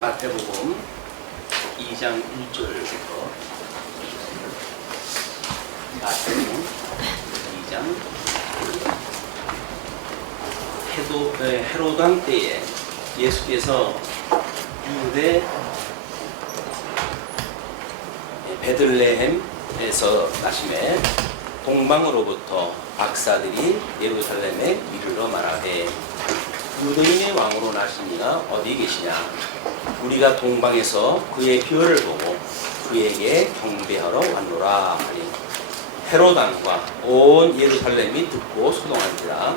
마태복음 2장 1절부터 마태복음 2장 헤롯 왕 때에 예수께서 유대 베들레헴에서 나심에 동방으로부터 박사들이 예루살렘에 이르러 말하되 유대인의 왕으로 나시니가 어디 계시냐? 우리가 동방에서 그의 별을 보고 그에게 경배하러 왔노라 하니 헤롯 왕과 온 예루살렘이 듣고 소동한지라.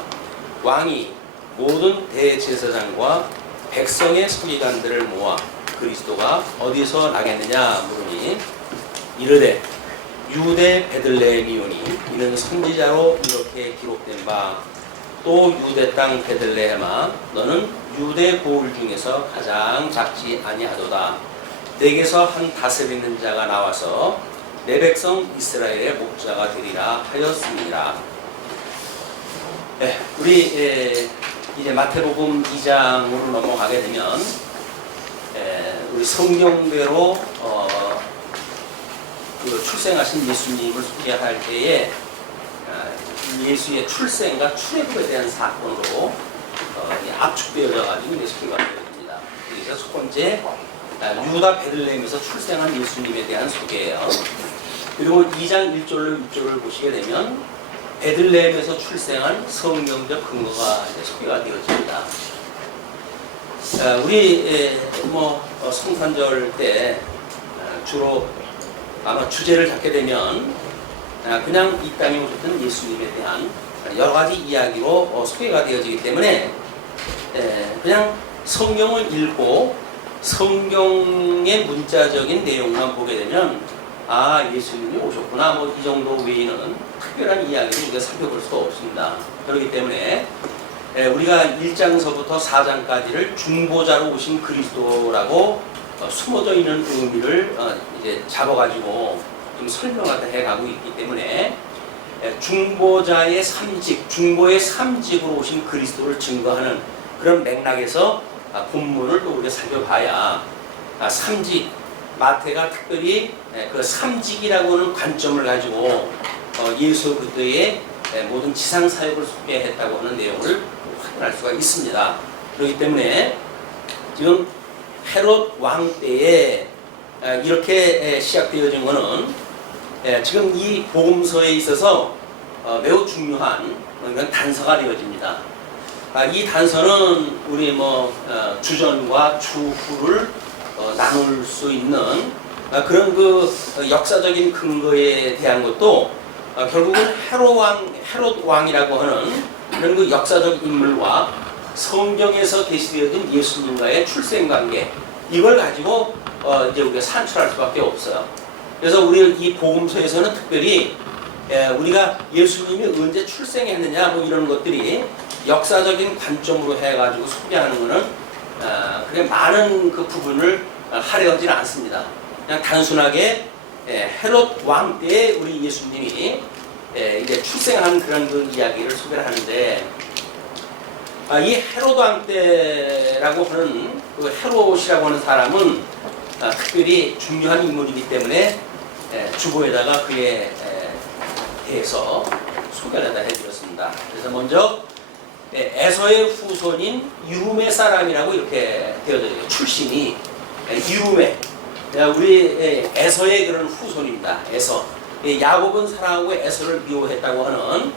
왕이 모든 대제사장과 백성의 서기관들을 모아 그리스도가 어디서 나겠느냐 물으니 이르되 유대 베들레헴이오니 이는 선지자로 이렇게 기록된 바 또 유대 땅 베들레헴아 너는 유대 고을 중에서 가장 작지 아니하도다. 내게서 한 다스리는 자가 나와서 내 백성 이스라엘의 목자가 되리라 하였습니다. 우리 이제 마태복음 2장으로 넘어가게 되면 우리 성경대로 그 출생하신 예수님을 소개할 때에 예수의 출생과 출애굽에 대한 사건으로 압축되어져 가지고 소개가 되어집니다. 그래서 첫 번째 유다 베들레헴에서 출생한 예수님에 대한 소개예요. 그리고 2장 1절로 6절을 보시게 되면 베들레헴에서 출생한 성경적 근거가 소개가 되어집니다. 우리 성탄절 때 주로 아마 주제를 잡게 되면 그냥 이 땅에 오셨던 예수님에 대한 여러 가지 이야기로 소개가 되어지기 때문에 그냥 성경을 읽고 성경의 문자적인 내용만 보게 되면 예수님이 오셨구나 이 정도 외에는 특별한 이야기를 우리가 살펴볼 수가 없습니다. 그렇기 때문에 우리가 1장서부터 4장까지를 중보자로 오신 그리스도라고 숨어져 있는 의미를 이제 잡아가지고 좀 설명을 해가고 있기 때문에 중보자의 삼직, 중보의 삼직으로 오신 그리스도를 증거하는 그런 맥락에서 본문을 또 우리가 살펴봐야 삼직, 마태가 특별히 그 삼직이라고 하는 관점을 가지고 예수 그리스도의 모든 지상 사역을 소개했다고 하는 내용을 확인할 수가 있습니다. 그렇기 때문에 지금 헤롯 왕 때에 이렇게 시작되어진 것은 지금 이 복음서에 있어서 매우 중요한 그런 단서가 되어집니다. 이 단서는 우리 주전과 주후를 나눌 수 있는 그런 그 역사적인 근거에 대한 것도 결국은 헤롯 왕이라고 하는 그런 그 역사적 인물과 성경에서 계시되어진 예수님과의 출생 관계 이걸 가지고 이제 우리가 산출할 수밖에 없어요. 그래서 우리 이 복음서에서는 특별히 우리가 예수님이 언제 출생했느냐 이런 것들이 역사적인 관점으로 해가지고 소개하는 것은 그렇게 많은 그 부분을 하려지는 않습니다. 그냥 단순하게 헤롯 왕 때에 우리 예수님이 이제 출생한 그런 그 이야기를 소개를 하는데 이 헤롯 왕 때라고 하는 그 헤롯이라고 하는 사람은 특별히 중요한 인물이기 때문에 주보에다가 그에 대해서 소개를 해드렸습니다. 그래서 먼저 에서의 후손인 유메 사람이라고 이렇게 되어져 있어요. 출신이 유메, 우리 에서의 그런 후손입니다. 에서, 야곱은 사랑하고 에서를 미워했다고 하는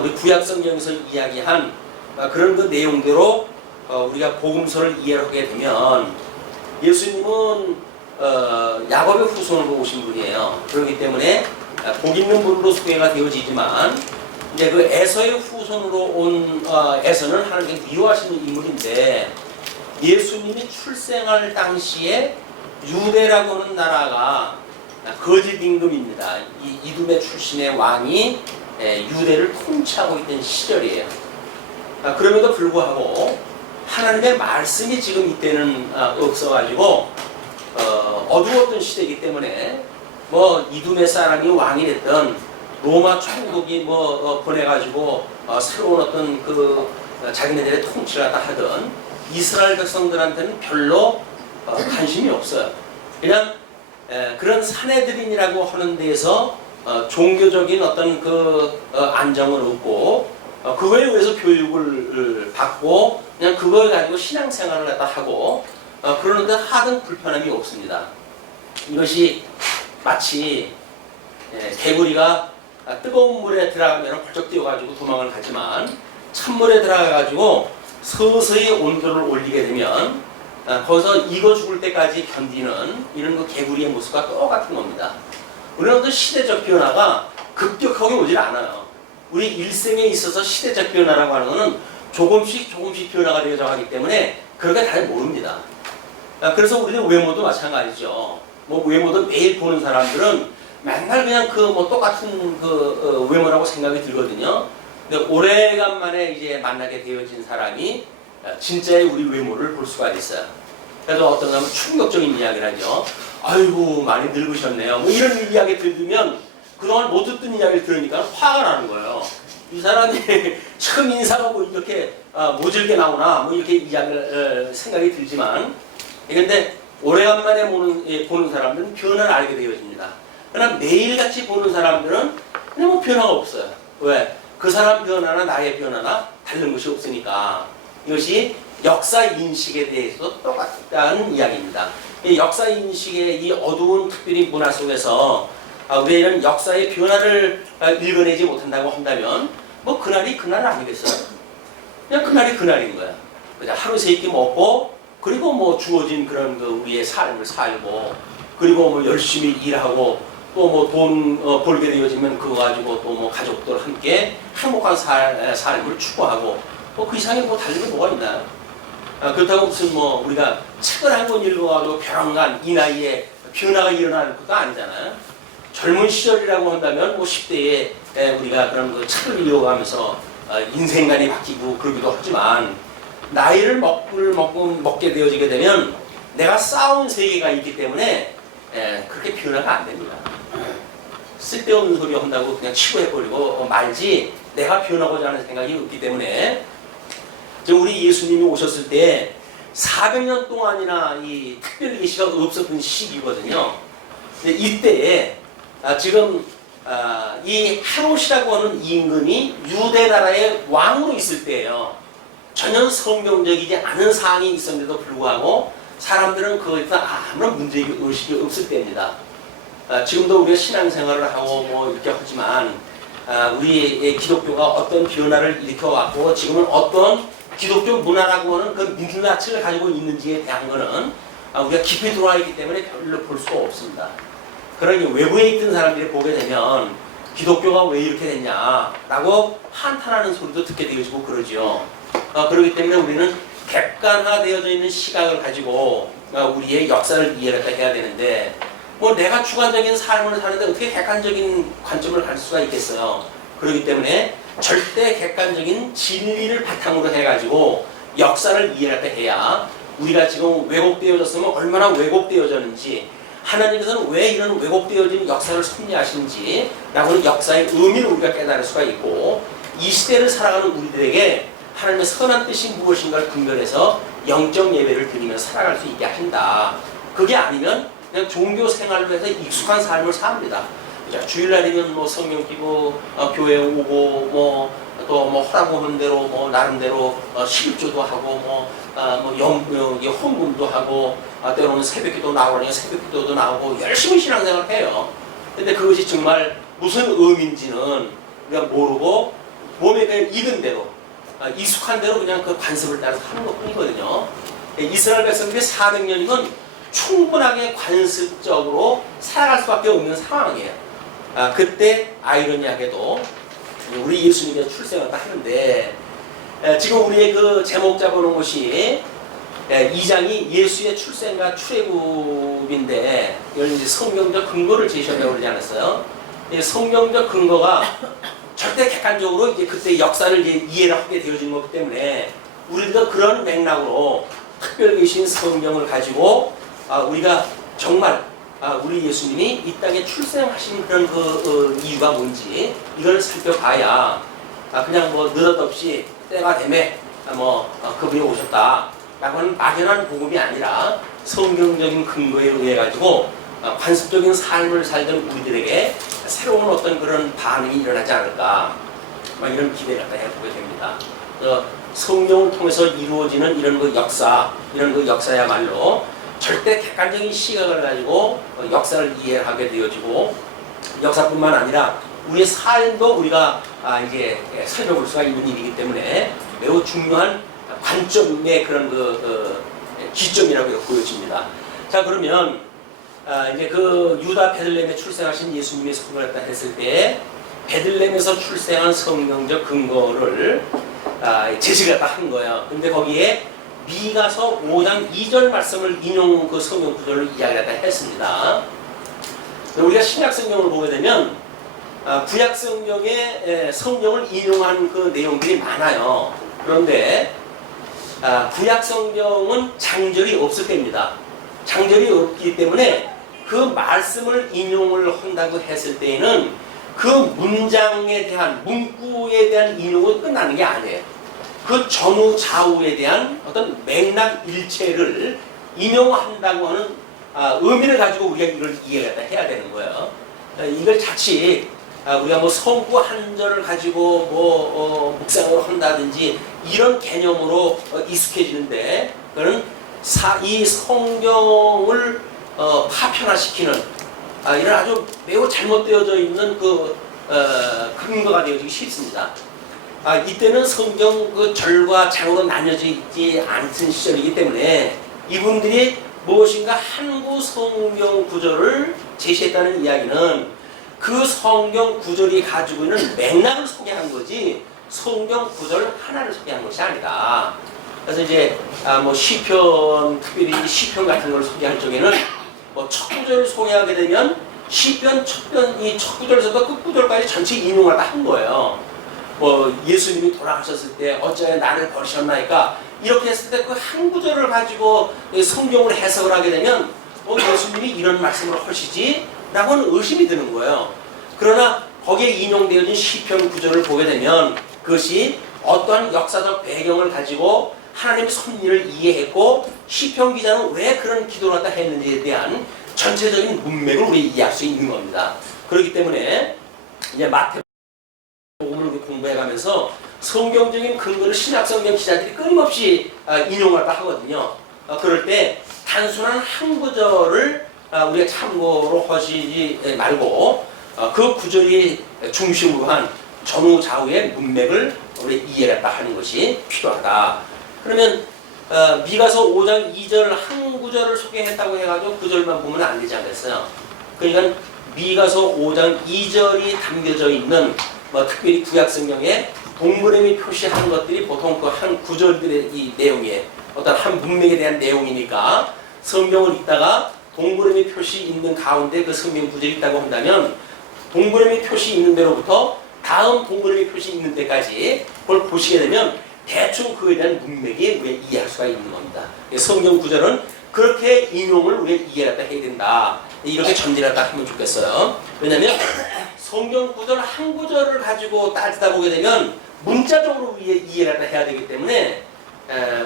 우리 구약성경에서 이야기한 그런 그 내용대로 우리가 복음서를 이해하게 되면 예수님은 야곱의 후손으로 오신 분이에요. 그렇기 때문에 복 있는 분으로 소개가 되어지지만 이제 그 에서의 후손으로 온 에서는 하나님께 미워하시는 인물인데 예수님이 출생할 당시에 유대라고 하는 나라가 거짓 임금입니다. 이 이둠의 출신의 왕이 유대를 통치하고 있던 시절이에요. 그럼에도 불구하고 하나님의 말씀이 지금 이때는 없어가지고 어두웠던 시대이기 때문에 이둠의 사람이 왕이 됐던 로마 총독이 보내가지고 새로운 어떤 그 자기네들의 통치를 하던 이스라엘 백성들한테는 별로 관심이 없어요. 그냥 그런 사내들인이라고 하는 데에서 종교적인 어떤 그 안정을 얻고 그거에 의해서 교육을 받고 그냥 그걸 가지고 신앙생활을 갖다 하고 그러는데 하등 불편함이 없습니다. 이것이 마치 개구리가 뜨거운 물에 들어가면 벌쩍 뛰어가지고 도망을 가지만 찬물에 들어가가지고 서서히 온도를 올리게 되면 거기서 익어 죽을 때까지 견디는 이런 그 개구리의 모습과 똑같은 겁니다. 우리는 어떤 시대적 변화가 급격하게 오질 않아요. 우리 일생에 있어서 시대적 변화라고 하는 것은 조금씩 변화가 되어져 가기 때문에 그렇게 잘 모릅니다. 그래서 우리는 외모도 마찬가지죠. 뭐 외모도 매일 보는 사람들은 맨날 그냥 그 뭐 똑같은 그 외모라고 생각이 들거든요. 근데 오래간만에 이제 만나게 되어진 사람이 진짜의 우리 외모를 볼 수가 있어요. 그래서 어떤 사람은 충격적인 이야기를 하죠. 아이고 많이 늙으셨네요. 뭐 이런 이야기 들으면 그동안 못 듣던 이야기를 들으니까 화가 나는 거예요. 이 사람이 처음 인사가 뭐 이렇게 모질게 나오나 뭐 이렇게 이야기를 생각이 들지만 그런데 오래간만에 보는 사람들은 변화를 알게 되어집니다. 그러나 매일같이 보는 사람들은 그냥 뭐 변화가 없어요. 왜? 그 사람 변화나 나의 변화나 다른 것이 없으니까. 이것이 역사 인식에 대해서도 똑같다는 이야기입니다. 이 역사 인식의 이 어두운 특별히 문화 속에서 우리는 역사의 변화를 읽어내지 못한다고 한다면 뭐 그날이 그날 아니겠어요? 그냥 그날이 그날인 거야. 그냥 하루 세 끼 먹고 그리고 뭐 주어진 그런 그 우리의 삶을 살고 그리고 뭐 열심히 일하고 또 뭐 돈 벌게 되어지면 그거 가지고 또 뭐 가족들 함께 행복한 삶을 추구하고 뭐 그 이상의 뭐 달린 게 뭐가 있나요? 그렇다고 무슨 뭐 우리가 책을 한 권 읽어가지고 벼랑간 이 나이에 변화가 일어나는 것도 아니잖아요. 젊은 시절이라고 한다면 뭐 10대에 우리가 그런 그 책을 읽어가면서 인생관이 바뀌고 그러기도 하지만 나이를 먹게 되어지게 되면 내가 쌓아온 세계가 있기 때문에 그렇게 변화가 안 됩니다. 쓸데없는 소리 한다고 그냥 치부해버리고 말지 내가 변하고자 하는 생각이 없기 때문에 우리 예수님이 오셨을 때 400년 동안이나 이 특별 계시가 없었던 시기거든요. 근데 이때에 지금 이 헤롯이라고 하는 임금이 유대 나라의 왕으로 있을 때예요. 전혀 성경적이지 않은 사항이 있었는데도 불구하고 사람들은 그거에 대해서 아무런 문제의식이 없을 때입니다. 지금도 우리가 신앙생활을 하고 뭐 이렇게 하지만 우리의 기독교가 어떤 변화를 일으켜왔고 지금은 어떤 기독교 문화라고 하는 그 민낯을 가지고 있는지에 대한 거는 우리가 깊이 들어와 있기 때문에 별로 볼 수가 없습니다. 그러니 외부에 있던 사람들이 보게 되면 기독교가 왜 이렇게 됐냐라고 한탄하는 소리도 듣게 되어지고 그러죠. 그렇기 때문에 우리는 객관화되어져 있는 시각을 가지고 우리의 역사를 이해를 해야 되는데 뭐 내가 주관적인 삶을 사는데 어떻게 객관적인 관점을 가질 수가 있겠어요. 그렇기 때문에 절대 객관적인 진리를 바탕으로 해가지고 역사를 이해를 해야 우리가 지금 왜곡되어졌으면 얼마나 왜곡되어졌는지 하나님께서는 왜 이런 왜곡되어진 역사를 섭리하시는지 라고는 역사의 의미를 우리가 깨달을 수가 있고 이 시대를 살아가는 우리들에게 하나님의 선한 뜻이 무엇인가를 분별해서 영적 예배를 드리면서 살아갈 수 있게 한다. 그게 아니면 그냥 종교 생활로 해서 익숙한 삶을 삽니다. 주일날이면 뭐 성경 끼고 교회 오고 뭐 또 뭐 허라고 하는 대로 뭐 나름대로 실조도 하고 헌금도 하고 때로는 새벽기도 나오니까 새벽기도도 나오고 열심히 신앙생활을 해요. 근데 그것이 정말 무슨 의미인지는 우리가 모르고 몸에 그냥 익은 대로 익숙한 대로 그냥 그 관습을 따라서 하는 것뿐이거든요. 이스라엘 백성들이 400년이면 충분하게 관습적으로 살아갈 수밖에 없는 상황이에요. 그때 아이러니하게도 우리 예수님이 출생을 딱 하는데 지금 우리의 그 제목 잡아놓은 것이 2장이 예수의 출생과 출애굽인데 이걸 이제 성경적 근거를 제시한다고 그러지 않았어요? 성경적 근거가 절대 객관적으로 이제 그때 역사를 이제 이해를 하게 되어진 거기 때문에 우리도 그런 맥락으로 특별 계신 성경을 가지고 우리가 정말 우리 예수님이 이 땅에 출생하신 그런 그 이유가 뭔지 이걸 살펴봐야 그냥 뭐 느닷없이 때가 되매 그분이 오셨다 하는 막연한 복음이 아니라 성경적인 근거에 의해 가지고 관습적인 삶을 살던 우리들에게 새로운 어떤 그런 반응이 일어나지 않을까, 이런 기대를 갖다 해보게 됩니다. 성경을 통해서 이루어지는 이런 그 역사, 이런 그 역사야말로 절대 객관적인 시각을 가지고 역사를 이해하게 되어지고, 역사뿐만 아니라 우리의 삶도 우리가 이제 살펴볼 수가 있는 일이기 때문에 매우 중요한 관점의 그런 기점이라고 보여집니다. 자, 그러면 이제 그 유다 베들레헴에 출생하신 예수님의 성경을 갖다 했을 때 베들레헴에서 출생한 성경적 근거를 제시를 갖다 한 거예요. 근데 거기에 미가서 5장 2절 말씀을 인용 그 성경 구절을 이야기를 갖다 했습니다. 우리가 신약 성경을 보게 되면 구약 성경에 성경을 인용한 그 내용들이 많아요. 그런데 구약 성경은 장절이 없을 때입니다. 장절이 없기 때문에 그 말씀을 인용을 한다고 했을 때에는 그 문장에 대한 문구에 대한 인용은 끝나는 게 아니에요. 그 전후 좌우에 대한 어떤 맥락 일체를 인용한다고 하는 의미를 가지고 우리가 이걸 이해를 해야 되는 거예요. 이걸 자칫 우리가 뭐 성구 한 절을 가지고 묵상을 한다든지 이런 개념으로 익숙해지는데, 그는 이 성경을 파편화시키는 이런 아주 매우 잘못되어져 있는 근거가 되어지기 쉽습니다. 이때는 성경 그 절과 장으로 나뉘어져 있지 않던 시절이기 때문에 이분들이 무엇인가 한구 성경 구절을 제시했다는 이야기는 그 성경 구절이 가지고 있는 맥락을 소개한 거지 성경 구절 하나를 소개한 것이 아니다. 그래서 이제 시편, 특별히 시편 같은 걸 소개할 적에는 첫 구절을 소개하게 되면 시편 첫 구절에서부터 끝 구절까지 전체 인용을 다 한 거예요. 예수님이 돌아가셨을 때 어찌하여 나를 버리셨나이까, 이렇게 했을 때 그 한 구절을 가지고 성경을 해석을 하게 되면 예수님이 이런 말씀을 하시지? 라고는 의심이 드는 거예요. 그러나 거기에 인용되어진 시편 구절을 보게 되면 그것이 어떠한 역사적 배경을 가지고 하나님의 섭리를 이해했고 시편 기자는 왜 그런 기도를 갖다 했는지에 대한 전체적인 문맥을 우리 이해할 수 있는 겁니다. 그렇기 때문에 이제 마태복음을 공부해가면서 성경적인 근거를 신약성경 기자들이 끊임없이 인용을 갖다 하거든요. 그럴 때 단순한 한 구절을 우리가 참고로 하시지 말고 그 구절이 중심으로 한 전후 좌우의 문맥을 우리 이해했다 하는 것이 필요하다. 그러면 미가서 5장 2절 한 구절을 소개했다고 해가지고 구절만 보면 안 되지 않겠어요? 그러니까 미가서 5장 2절이 담겨져 있는 특별히 구약성경에 동그라미 표시한 것들이 보통 그 한 구절들의 이 내용에 어떤 한 문맥에 대한 내용이니까 성경을 읽다가 동그라미 표시 있는 가운데 그 성경 구절이 있다고 한다면 동그라미 표시 있는 데로부터 다음 동그라미 표시 있는 데까지 그걸 보시게 되면 대충 그에 대한 문맥이 우리가 이해할 수가 있는 겁니다. 성경 구절은 그렇게 인용을 우리가 이해해야 된다. 이렇게 전제를 하면 좋겠어요. 왜냐하면 성경 구절 한 구절을 가지고 따지다 보게 되면 문자적으로 이해를 해야 되기 때문에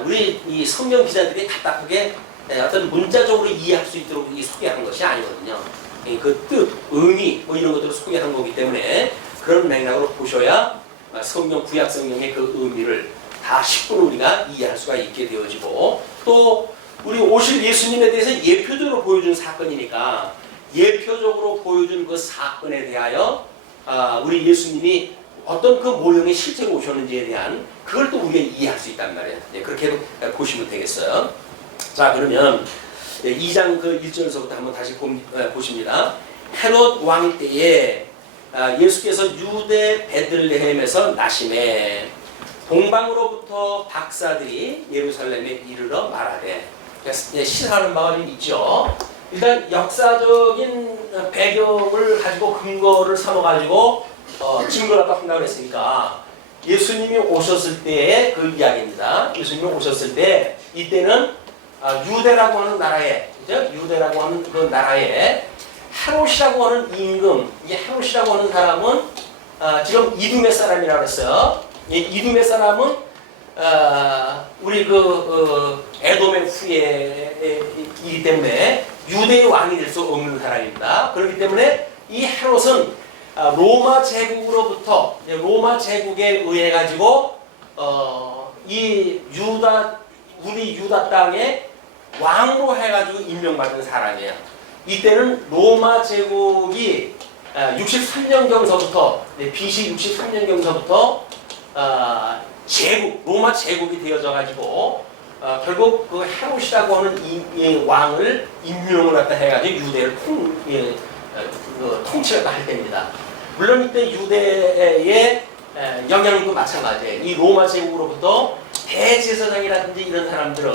우리 이 성경 기자들이 답답하게 어떤 문자적으로 이해할 수 있도록 소개한 것이 아니거든요. 그 뜻, 의미 이런 것들을 소개한 거기 때문에 그런 맥락으로 보셔야 성경, 구약 성경의 그 의미를 다 10분을 우리가 이해할 수가 있게 되어지고, 또 우리 오실 예수님에 대해서 예표적으로 보여준 사건이니까 예표적으로 보여준 그 사건에 대하여 우리 예수님이 어떤 그 모형에 실제로 오셨는지에 대한 그걸 또 우리가 이해할 수 있단 말이에요. 그렇게 보시면 되겠어요. 자, 그러면 2장 그 1절에서부터 한번 다시 보십니다. 헤롯 왕 때에 예수께서 유대 베들레헴에서 나심에 동방으로부터 박사들이 예루살렘에 이르러 말하되, 시사하는 바가 좀 있죠. 일단 역사적인 배경을 가지고 근거를 삼아가지고 증거를 한다고 했으니까 예수님이 오셨을 때의 그 이야기입니다. 예수님이 오셨을 때 이때는 유대라고 하는 나라에, 그죠? 유대라고 하는 그 나라에 헤롯이라고 하는 임금, 이 헤롯이라고 하는 사람은 지금 이두메 사람이라고 했어요. 이 이두메 사람은 우리 에돔의 후예이기 때문에 유대의 왕이 될 수 없는 사람입니다. 그렇기 때문에 이 헤롯은 로마 제국으로부터 로마 제국에 의해 가지고 이 우리 유다 땅에 왕으로 해가지고 임명받은 사람이에요. 이때는 로마 제국이 63년경서부터 BC 63년경서부터 로마 제국이 되어져 가지고 결국 그 헤롯이라고 하는 이 왕을 임명을 갖다 해가지고 유대를 통치를 할 때입니다. 물론 이때 유대의 영향력도 마찬가지예요. 이 로마 제국으로부터 대제사장이라든지 이런 사람들은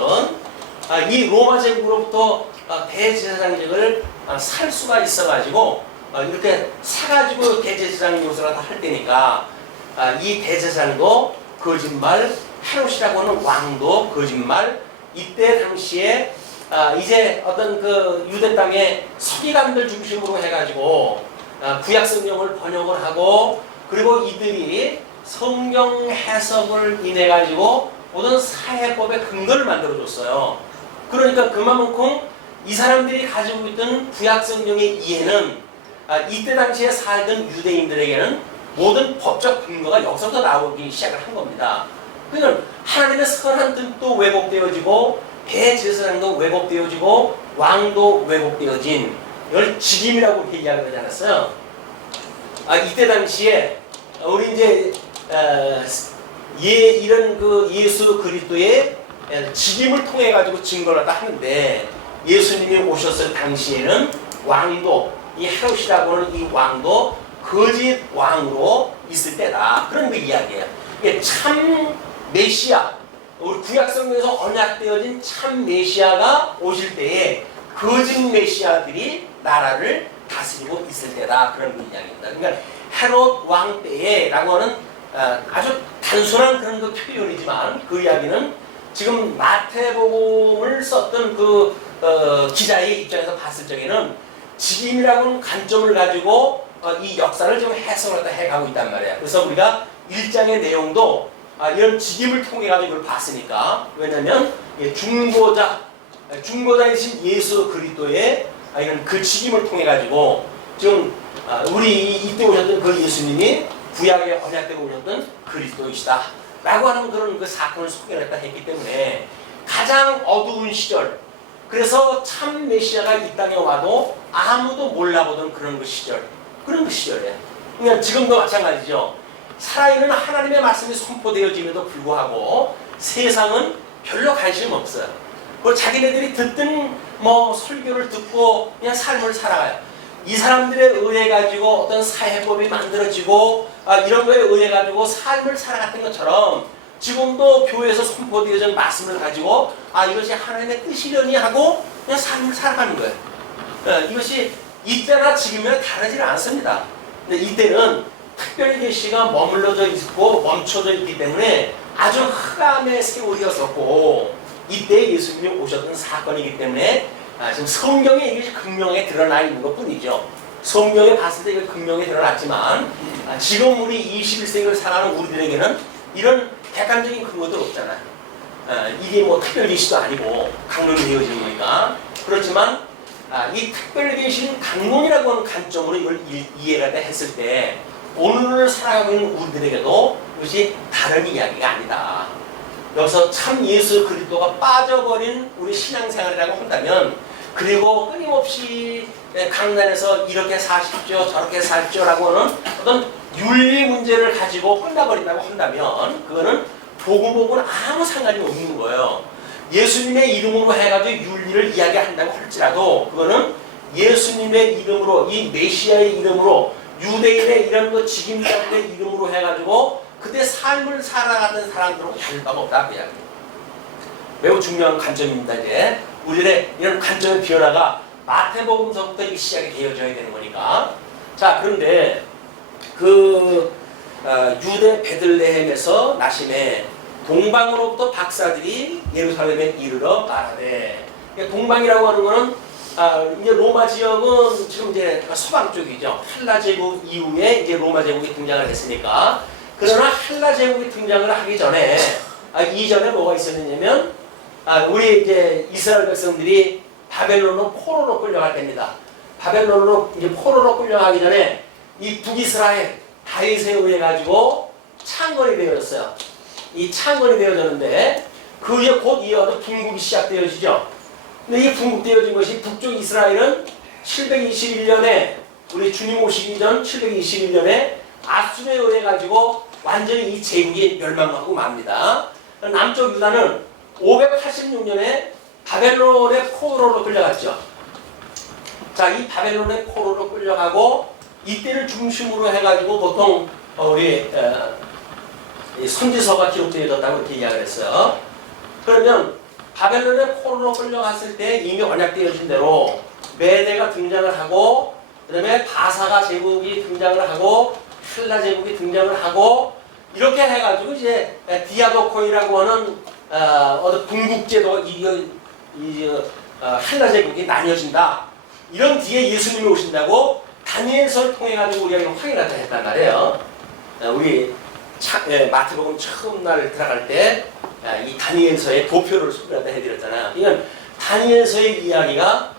이 로마 제국으로부터 대제사장직을 살 수가 있어가지고 이렇게 사가지고 대제사장 요소를 할 때니까 이 대제사장도 거짓말, 헤롯이라고 하는 왕도 거짓말. 이때 당시에 이제 어떤 그 유대 땅의 서기관들 중심으로 해가지고 구약 성경을 번역을 하고 그리고 이들이 성경 해석을 인해 가지고 모든 사회법의 근거를 만들어 줬어요. 그러니까 그만큼 이 사람들이 가지고 있던 구약 성경의 이해는 이때 당시에 살던 유대인들에게는 모든 법적 근거가 여기서부터 나오기 시작을 한 겁니다. 그러니까 하나님의 선한 뜻도 왜곡되어지고 대제사장도 왜곡되어지고 왕도 왜곡되어진 이걸 직임이라고 얘기하는 거지 않았어요? 이때 당시에 우리 이제 이런 그 예수 그리스도의 직임을 통해 가지고 증거를 다 하는데 예수님이 오셨을 당시에는 왕도 이 헤롯이라고 하는 이 왕도 거짓 왕으로 있을 때다. 그런 그 이야기예요. 이게 참 메시아, 우리 구약성경에서 언약되어진 참 메시아가 오실 때에 거짓 메시아들이 나라를 다스리고 있을 때다. 그런 그 이야기입니다. 그러니까 헤롯 왕 때에라고 하는 아주 단순한 그런 그 표현이지만 그 이야기는 지금 마태복음을 썼던 기자의 입장에서 봤을 적에는 직임이라고 하는 관점을 가지고 이 역사를 좀 해석을 해가고 있단 말이에요. 그래서 우리가 1장의 내용도 이런 직임을 통해 가지고 이걸 봤으니까 왜냐하면 중보자이신 예수 그리스도의 이런 그 직임을 통해 가지고 지금 우리 이때 오셨던 그 예수님이 구약의 언약대로 오셨던 그리스도이시다 라고 하는 그런 그 사건을 소개를 했기 때문에 가장 어두운 시절, 그래서 참 메시아가 이 땅에 와도 아무도 몰라보던 그런 그 시절이에요. 그러니까 지금도 마찬가지죠. 살아있는 하나님의 말씀이 선포되어짐에도 불구하고 세상은 별로 관심 없어요. 그리고 자기네들이 듣던 설교를 듣고 그냥 삶을 살아가요. 이 사람들에 의해 가지고 어떤 사회법이 만들어지고 이런 거에 의해 가지고 삶을 살아갔던 것처럼 지금도 교회에서 선포되어진 말씀을 가지고 이것이 하나님의 뜻이려니 하고 그냥 삶을 살아가는 거예요. 이것이 이때나 지금이나 다르지 않습니다. 근데 이때는 특별 계시가 머물러져 있고 멈춰져 있기 때문에 아주 흑암의 세월이었었고 이때 예수님이 오셨던 사건이기 때문에 지금 성경에 이것이 극명하게 드러나 있는 것 뿐이죠. 성경에 봤을 때 이게 극명하게 드러났지만 지금 우리 21세기를 살아가는 우리들에게는 이런 객관적인 근거도 없잖아요. 이게 특별 계시도 아니고 강론되어지는 거니까. 그렇지만 이 특별 계시는 강론이라고 하는 관점으로 이걸 이해가 했을 때 오늘을 살아가고 있는 우리들에게도 이것이 다른 이야기가 아니다. 여기서 참 예수 그리스도가 빠져버린 우리 신앙생활이라고 한다면, 그리고 끊임없이 강단에서 이렇게 사십시오 저렇게 사십시오라고 하는 어떤 윤리 문제를 가지고 끝나버린다고 한다면 그거는 복음하고는 아무 상관이 없는 거예요. 예수님의 이름으로 해가지고 윤리를 이야기한다고 할지라도 그거는 예수님의 이름으로, 이 메시아의 이름으로, 유대인의 이런 거 직임자들의 이름으로 해가지고 그때 삶을 살아가는 사람들하고 다를 바가 없다. 그냥 매우 중요한 관점입니다. 이제 우리의 이런 관점의 변화가 마태복음서부터 이 시작이 되어져야 되는 거니까. 자, 그런데 유대 베들레헴에서 나심에 동방으로부터 박사들이 예루살렘에 이르러 말하되, 동방이라고 하는 거는 이제 로마 지역은 지금 이제 서방 쪽이죠. 헬라 제국 이후에 이제 로마 제국이 등장을 했으니까. 그러나 헬라 제국이 등장을 하기 전에 이전에 뭐가 있었느냐면 우리 이제 이스라엘 백성들이 바벨론으로 포로로 끌려갈 때입니다. 바벨론으로 이제 포로로 끌려가기 전에 이 북이스라엘 다윗에 의해 가지고 창건이 되어졌어요. 이 창건이 되어졌는데 그 후에 곧 이어서 분국이 시작되어지죠. 근데 이 분국되어진 것이 북쪽 이스라엘은 721년에 우리 주님 오시기 전 721년에 아수르에 의해 가지고 완전히 이 제국이 멸망하고 맙니다. 남쪽 유다는 586년에 바벨론의 포로로 끌려갔죠. 자, 이 바벨론의 포로로 끌려가고 이때를 중심으로 해가지고 보통 우리 선지서가 기록되어졌다고 이렇게 이야기를 했어요. 그러면 바벨론의 포로로 끌려갔을 때 이미 언약되어진 대로 메대가 등장을 하고 그 다음에 바사가 제국이 등장을 하고 헬라 제국이 등장을 하고 이렇게 해가지고 이제 디아도코이라고 하는 어떤 분국제도 헬라 제국이 나뉘어진다. 이런 뒤에 예수님이 오신다고 다니엘서를 통해 가지고 우리가 확인하자 했단 말이에요. 우리 마태복음 처음 날 들어갈 때 이 다니엘서의 도표를 소개하다 해드렸잖아요. 이건 다니엘서의 이야기가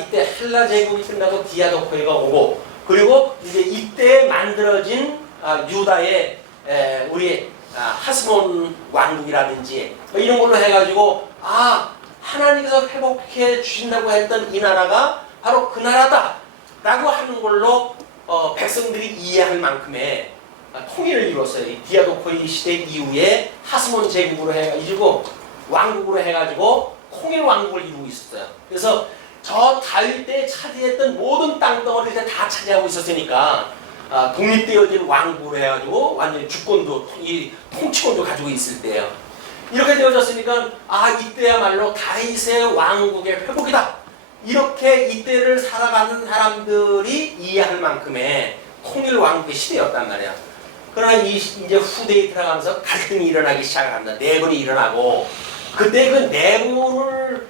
이때 헬라 제국이 끝나고 디아도코이가 오고 그리고 이제 이때 만들어진 유다의 우리 하스몬 왕국이라든지 뭐 이런 걸로 해가지고 하나님께서 회복해 주신다고 했던 이 나라가 바로 그 나라다 라고 하는 걸로 백성들이 이해할 만큼의 통일을 이뤘어요. 이 디아도코이 시대 이후에 하스몬 제국으로 해가지고 왕국으로 해가지고 통일 왕국을 이루고 있었어요. 그래서 저 다윗 때 차지했던 모든 땅덩어리를 다 차지하고 있었으니까 독립되어진 왕국으로 해가지고 완전히 주권도 이 통치권도 가지고 있을 때예요. 이렇게 되어졌으니까 이때야말로 다윗의 왕국의 회복이다. 이렇게 이때를 살아가는 사람들이 이해할 만큼의 통일 왕국의 시대였단 말이야. 그러나 이제 후대에 들어가면서 갈등이 일어나기 시작합니다. 내분이 일어나고 그때 그 내분을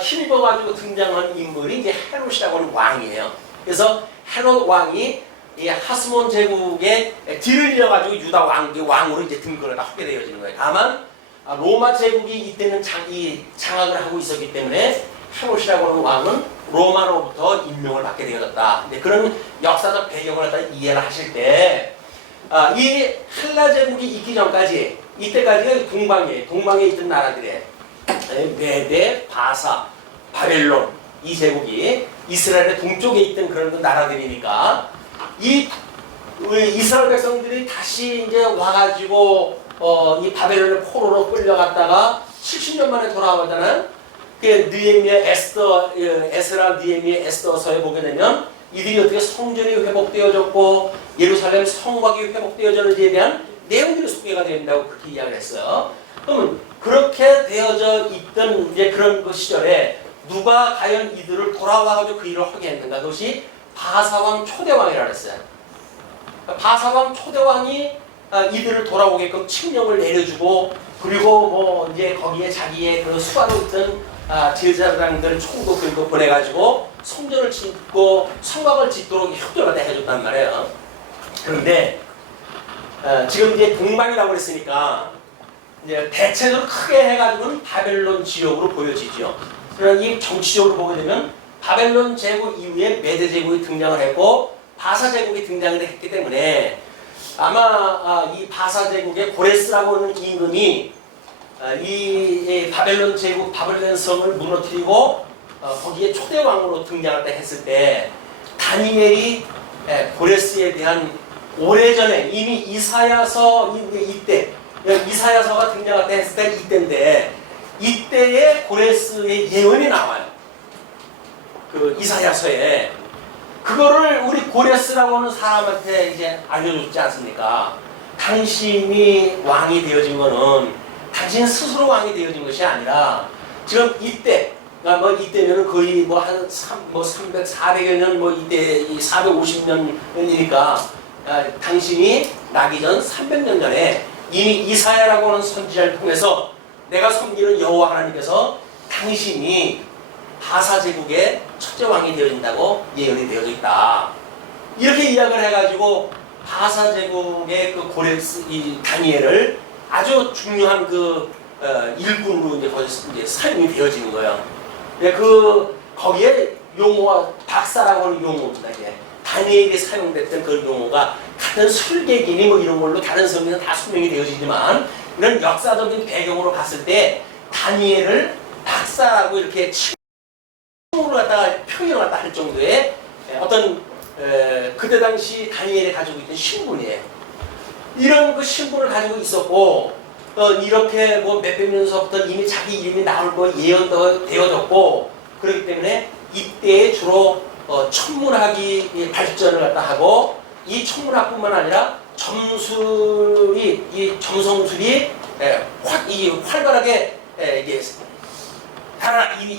힘입어가지고 등장한 인물이 이제 헤롯이라고 하는 왕이에요. 그래서 헤롯 왕이 이 하스몬 제국의 뒤를 이어가지고 유다 왕으로 이제 등극을 하게 되어지는 거예요. 다만 로마 제국이 이때는 장악을 하고 있었기 때문에 헤롯이라고 하는 왕은 로마로부터 임명을 받게 되어졌다. 그런 역사적 배경을 갖다 이해를 하실 때 이 헬라 제국이 있기 전까지 이때까지가 동방에 있던 나라들의 메대, 바사, 바벨론 이 제국이 이스라엘의 동쪽에 있던 그런 나라들이니까 이 이스라엘 백성들이 다시 이제 와가지고 이 바벨론의 포로로 끌려갔다가 70년 만에 돌아오잖아요. 그 느헤미야, 에스라, 느헤미야, 에스더서에 보게 되면 이들이 어떻게 성전이 회복되어졌고 예루살렘 성곽이 회복되어졌는지에 대한 내용들이 소개가 된다고 그렇게 이야기를 했어요. 그러면 그렇게 되어져 있던 이제 그런 그 시절에 누가 과연 이들을 돌아와가지고 그 일을 하게 했는가? 그것이 바사왕 초대왕이라 그랬어요. 바사왕 초대왕이 이들을 돌아오게끔 칙령을 내려주고 그리고 뭐 이제 거기에 자기의 그 수하로 있던 제사장들 총도 들고 보내가지고 성전을 짓고 성곽을 짓도록 협조를 해줬단 말이에요. 그런데 지금 이제 동방이라고 그랬으니까 이제 대체적으로 크게 해가지고는 바벨론 지역으로 보여지죠. 그러나 이 정치적으로 보게 되면 바벨론 제국 이후에 메대 제국이 등장을 했고 바사 제국이 등장을 했기 때문에 아마 이 바사 제국의 고레스라고 하는 임금이 이 바벨론 제국 바벨론 성을 무너뜨리고 거기에 초대왕으로 등장할 때 했을 때 다니엘이 고레스에 대한 오래전에 이미 이사야서 이때 이사야서가 등장할 때 했을 때 이때인데 이때의 고레스의 예언이 나와요. 그 이사야서에 그거를 우리 고레스라고 하는 사람한테 이제 알려줬지 않습니까? 당신이 왕이 되어진 거는 당신 스스로 왕이 되어진 것이 아니라 지금 이때 뭐 이때면은 거의 뭐 한 300, 400여 년 뭐 이때 450년이니까 당신이 나기 전 300년 전에 이미 이사야라고 하는 선지자를 통해서 내가 섬기는 여호와 하나님께서 당신이 바사 제국의 첫째 왕이 되어진다고 예언이 되어져 있다. 이렇게 이야기를 해가지고 바사 제국의 그 고레스 이 다니엘을 아주 중요한 일꾼으로 이제 거기서 이제 사용이 되어지는 거예요. 네, 거기에 용어와 박사라고 하는 용어입니다. 이게 다니엘이 사용됐던 그 용어가 같은 술객이니 뭐 이런 걸로 다른 성경은 다 설명이 되어지지만 이런 역사적인 배경으로 봤을 때 다니엘을 박사라고 이렇게 칭호를 갖다가 표현을 갖다 할 정도의 어떤 그때 당시 다니엘이 가지고 있던 신분이에요. 이런 그 신분을 가지고 있었고 이렇게 뭐 몇백 년서부터 이미 자기 이름이 나올 거 예언도 되어졌고 그렇기 때문에 이때에 주로 천문학이 발전을 갖다 하고 이 천문학뿐만 아니라 이 점성술이 활발하게 이게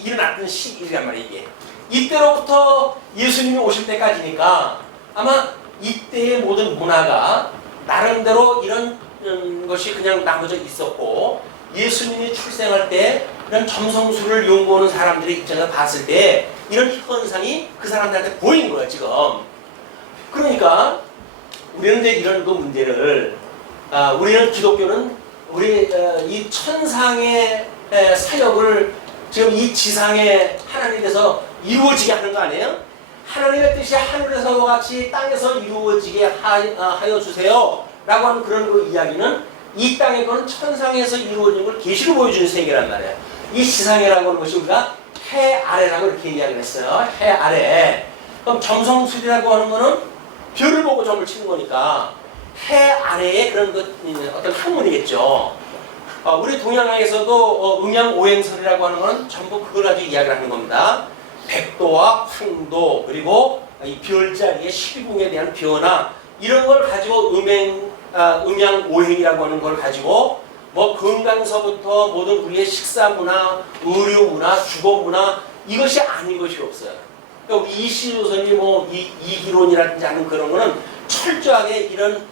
일어났던 시기란 말이에요. 이게 이때로부터 예수님이 오실 때까지니까 아마 이때의 모든 문화가 나름대로 이런 것이 그냥 나눠져 있었고 예수님이 출생할 때 이런 점성술을 연구하는 사람들의 입장에서 봤을 때 이런 현상이 그 사람들한테 보이는 거예요 지금. 그러니까 우리는 이제 이런 그 문제를 우리는 기독교는 우리 이 천상의 사역을 지금 이 지상에 하나님께서 이루어지게 하는 거 아니에요? 하나님의 뜻이 하늘에서와 같이 땅에서 이루어지게 하여 주세요 라고 하는 그런 그 이야기는 이 땅의 거는 천상에서 이루어진 걸 계시로 보여주는 세계란 말이에요. 이 지상이라고 하는 것이 우리가 해 아래라고 이렇게 이야기를 했어요. 해 아래. 그럼 점성술이라고 하는 거는 별을 보고 점을 치는 거니까 해 아래의 그런 어떤 학문이겠죠. 우리 동양에서도 음양오행설이라고 하는 거는 전부 그걸 가지고 이야기를 하는 겁니다. 백도와 황도 그리고 이 별자리의 실궁에 대한 변화 이런 걸 가지고 음양오행이라고 하는 걸 가지고 뭐 건강서부터 모든 우리의 식사문화, 의료문화, 주거문화 이것이 아닌 것이 없어요. 그러니까 이시조선이 뭐 이기론이라든지 하는 그런 거는 철저하게 이런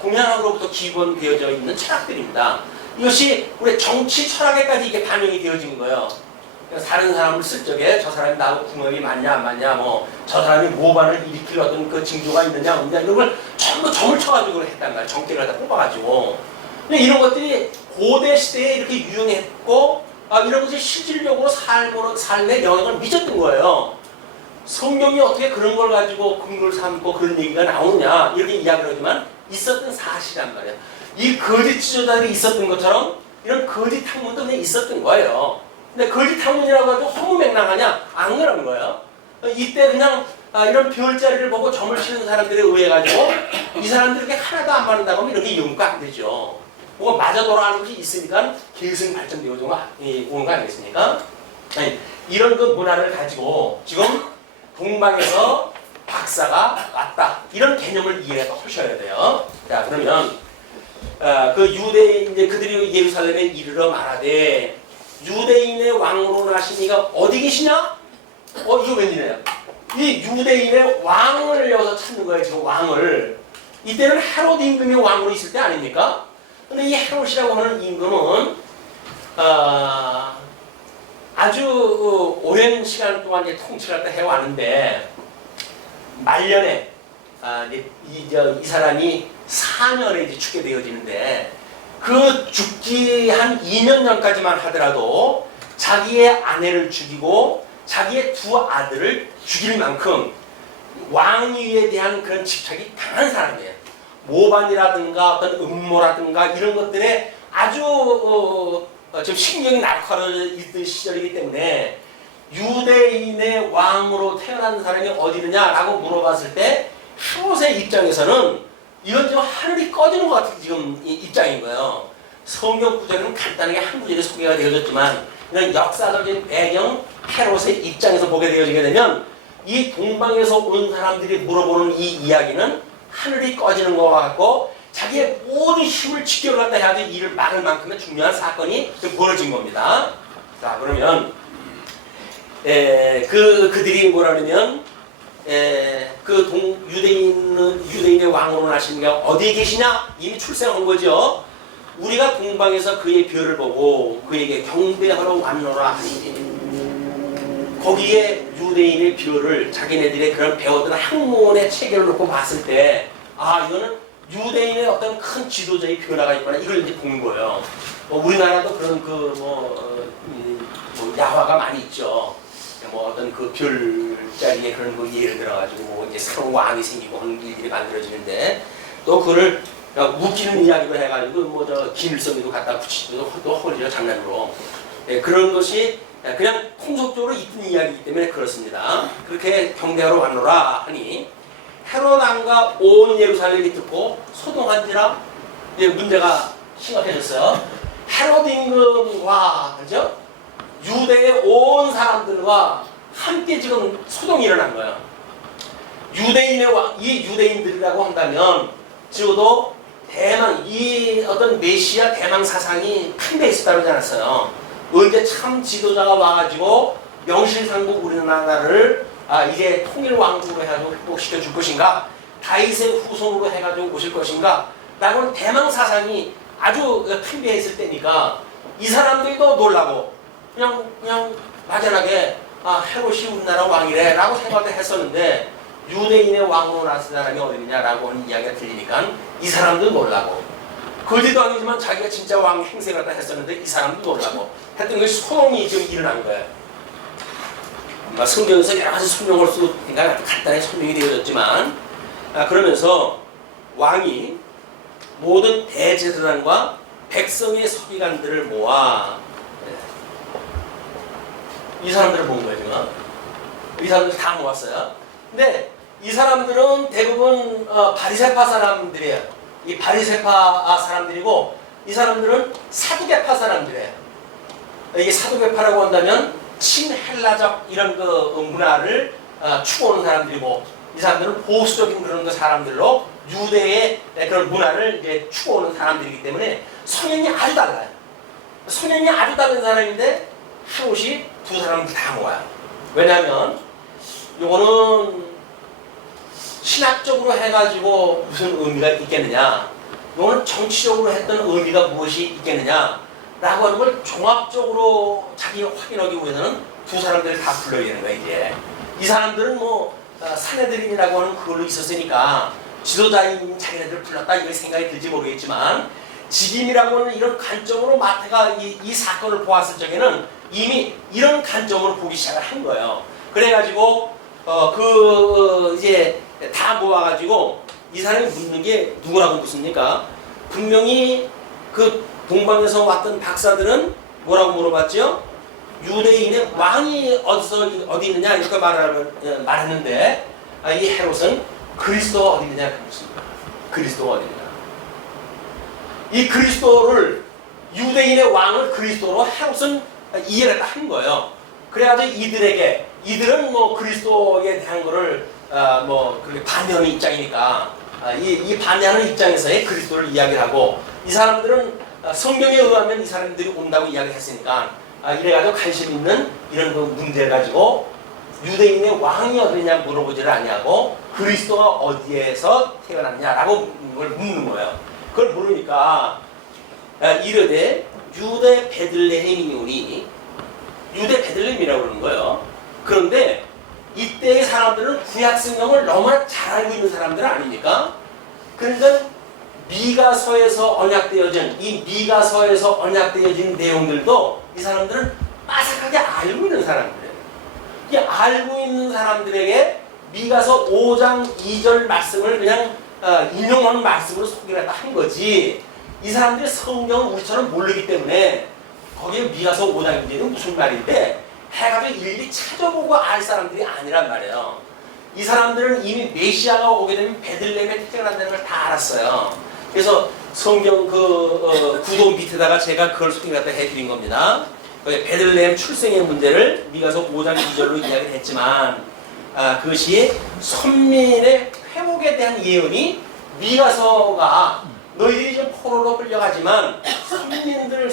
동양학으로부터 기본되어져 있는 철학들입니다. 이것이 우리 정치 철학에까지 이게 반영이 되어진 거예요. 다른 사람을 쓸 적에 저 사람이 나하고 궁합이 맞냐 안 맞냐 뭐 저 사람이 모반을 일으킬 어떤 그 징조가 있느냐 없느냐 이런 걸 전부 점을 쳐가지고 했단 말이에요. 정계를 갖다 뽑아가지고. 근데 이런 것들이 고대 시대에 이렇게 유행했고 이런 것이 실질적으로 삶에 영향을 미쳤던 거예요. 성경이 어떻게 그런 걸 가지고 근거를 삼고 그런 얘기가 나오느냐 이렇게 이야기를 하지만 있었던 사실이란 말이에요. 이 거짓 지도자들이 있었던 것처럼 이런 거짓 학문도 그냥 있었던 거예요. 근데 거짓 학문이라고 해도 허무맹랑하냐? 안 그런 거예요. 이때 그냥 이런 별자리를 보고 점을 치는 사람들에 의해 가지고 이 사람들에게 하나도 안 맞는다고 하면 이렇게 연구가 안 되죠. 뭐가 맞아 돌아가는 것이 있으니까 계승 발전되어져 오는 거 아니겠습니까? 아니, 이런 그 문화를 가지고 지금 동방에서 박사가 왔다. 이런 개념을 이해가 하셔야 돼요. 자, 그러면 그 유대인 이제 그들이 예루살렘에 이르러 말하되 유대인의 왕으로 나신 이가 어디 계시냐? 이거 웬일이에요? 이 유대인의 왕을 여기서 찾는 거예요. 지금 왕을. 이때는 헤롯 임금이 왕으로 있을 때 아닙니까? 근데 이 헤롯이라고 하는 임금은 아주 오랜 시간 동안 이제 통치를 해왔는데 말년에 이 사람이 4년에 이제 죽게 되어지는데 그 죽기 한 2년 전까지만 하더라도 자기의 아내를 죽이고 자기의 두 아들을 죽일 만큼 왕위에 대한 그런 집착이 강한 사람이에요. 모반이라든가 어떤 음모라든가 이런 것들에 아주 좀 신경이 날카로워있던 시절이기 때문에 유대인의 왕으로 태어난 사람이 어디 있느냐라고 물어봤을 때 헤롯의 입장에서는 이건 지금 하늘이 꺼지는 것 같은 지금 입장인 거예요. 성경 구절은 간단하게 한 구절에 소개가 되어졌지만 이런 역사적인 배경 헤롯의 입장에서 보게 되어지게 되면 이 동방에서 온 사람들이 물어보는 이 이야기는 하늘이 꺼지는 것 같고 자기의 모든 힘을 지켜를 갖다 해야 될 일을 막을 만큼의 중요한 사건이 벌어진 겁니다. 자, 그러면 그들이 뭐라 그러면 유대인의 왕으로 나신 게 어디에 계시냐? 이미 출생한 거죠. 우리가 동방에서 그의 별을 보고 그에게 경배하러 왔노라 하니 거기에 유대인의 별을 자기네들의 그런 배웠던 학문의 체계를 놓고 봤을 때 이거는 유대인의 어떤 큰 지도자의 변화가 있거나 이걸 이제 보는 거예요. 우리나라도 그런 야화가 많이 있죠. 뭐 어떤 그 별자리에 그런 거 예를 들어가지고 뭐 이제 새로운 왕이 생기고 하는 일들이 만들어지는데 또 그거를 웃기는 이야기로 해가지고 뭐 저 김일성이도 갖다 붙이기도 또 허리죠 장난으로. 네, 그런 것이 그냥 통속적으로 있던 이야기이기 때문에 그렇습니다. 그렇게 경배하러 왔노라 하니 헤롯 왕과 온 예루살렘이 듣고 소동한지라 이제 문제가 심각해졌어요. 헤롯 임금과 그죠? 유대의 온 사람들과 함께 지금 소동이 일어난 거예요. 유대인의 왕, 이 유대인들이라고 한다면 적어도 대망 이 어떤 메시아 대망 사상이 큰 데 있었다고 하지 않았어요. 언제 참 지도자가 와가지고 명실상부 우리나라를 이제 통일 왕국으로 해가지고 회복시켜 줄 것인가, 다윗의 후손으로 해가지고 오실 것인가, 라고는 대망 사상이 아주 큰 데 있을 때니까 이 사람들도 놀라고 그냥 막연하게 헤롯이 우리나라 왕이래 라고 생각을 했었는데 유대인의 왕으로 나선 사람이 어디냐라고 하는 이야기가 들리니까 이 사람도 놀라고, 거지도 아니지만 자기가 진짜 왕 행세를 갖다 했었는데 이 사람도 놀라고 했던 것이 소동이 지금 일어난 거예요. 성경에서 여러 가지 설명할 수 있으니까 간단히 설명이 되어졌지만 그러면서 왕이 모든 대제사장과 백성의 서기관들을 모아 이 사람들을 모은 거예요 지금. 이 사람들 다 모았어요. 근데 이 사람들은 대부분 바리새파 사람들이에요. 이 바리새파 사람들이고 이 사람들은 사두개파 사람들이에요. 이게 사두개파라고 한다면 친헬라적 이런 그 문화를 추구하는 사람들이고 이 사람들은 보수적인 그런 그 사람들로 유대의 그런 문화를 이제 추구하는 사람들이기 때문에 성향이 아주 달라요. 성향이 아주 다른 사람인데 헤롯이 두 사람을 다 모아요. 왜냐하면 요거는 신학적으로 해가지고 무슨 의미가 있겠느냐, 요거는 정치적으로 했던 의미가 무엇이 있겠느냐 라고 하는 걸 종합적으로 자기가 확인하기 위해서는 두 사람들을 다 불러야 되는 거예요. 이제 이 사람들은 뭐 사내들인이라고 하는 그걸로 있었으니까 지도자인 자기네들을 불렀다 이런 생각이 들지 모르겠지만 직임이라고 하는 이런 관점으로 마태가 이 사건을 보았을 적에는 이미 이런 관점으로 보기 시작을 한 거예요. 그래가지고 이제 다 모아가지고 이 사람이 묻는 게 누구라고 묻습니까? 분명히 그 동방에서 왔던 박사들은 뭐라고 물어봤죠? 유대인의 왕이 어디 있느냐 이렇게 말했는데 이 헤롯은 그리스도가 어디 있느냐 이렇게 묻습니다. 그리스도가 어디 있느냐. 이 그리스도를 유대인의 왕을 그리스도로 헤롯은 이해를 한 거예요. 그래가지고 이들은 뭐 그리스도에 대한 거를 그렇게 반대하는 입장이니까 이 반대하는 입장에서의 그리스도를 이야기를 하고 이 사람들은 성경에 의하면 이 사람들이 온다고 이야기를 했으니까 이래가지고 관심 있는 이런 그 문제를 가지고 유대인의 왕이 어디냐 물어보지를 아니하고 그리스도가 어디에서 태어났냐라고 그걸 묻는 거예요. 그걸 물으니까 이르되 유대 베들레헴이오니, 유대 베들레헴이라고 그러는 거예요. 그런데 이때의 사람들은 구약 성경을 너무나 잘 알고 있는 사람들 아닙니까? 그러니까 미가서에서 언약되어진 이 미가서에서 언약되어진 내용들도 이 사람들은 빠삭하게 알고 있는 사람들이에요. 이 알고 있는 사람들에게 미가서 5장 2절 말씀을 그냥 인용하는 말씀으로 소개를 한 거지. 이 사람들이 성경을 우리처럼 모르기 때문에 거기에 미가서 5장 2절은 무슨 말인데 해가지고 일일이 찾아보고 알 사람들이 아니란 말이에요. 이 사람들은 이미 메시아가 오게 되면 베들레헴에 태어난다는 걸 다 알았어요. 그래서 성경 구도 밑에다가 제가 그걸 소개를 해드린 겁니다. 베들레헴 출생의 문제를 미가서 5장 2절로 이야기를 했지만 그것이 선민의 회복에 대한 예언이 미가서가 너희들이 지금 포로로 끌려가지만 선민들은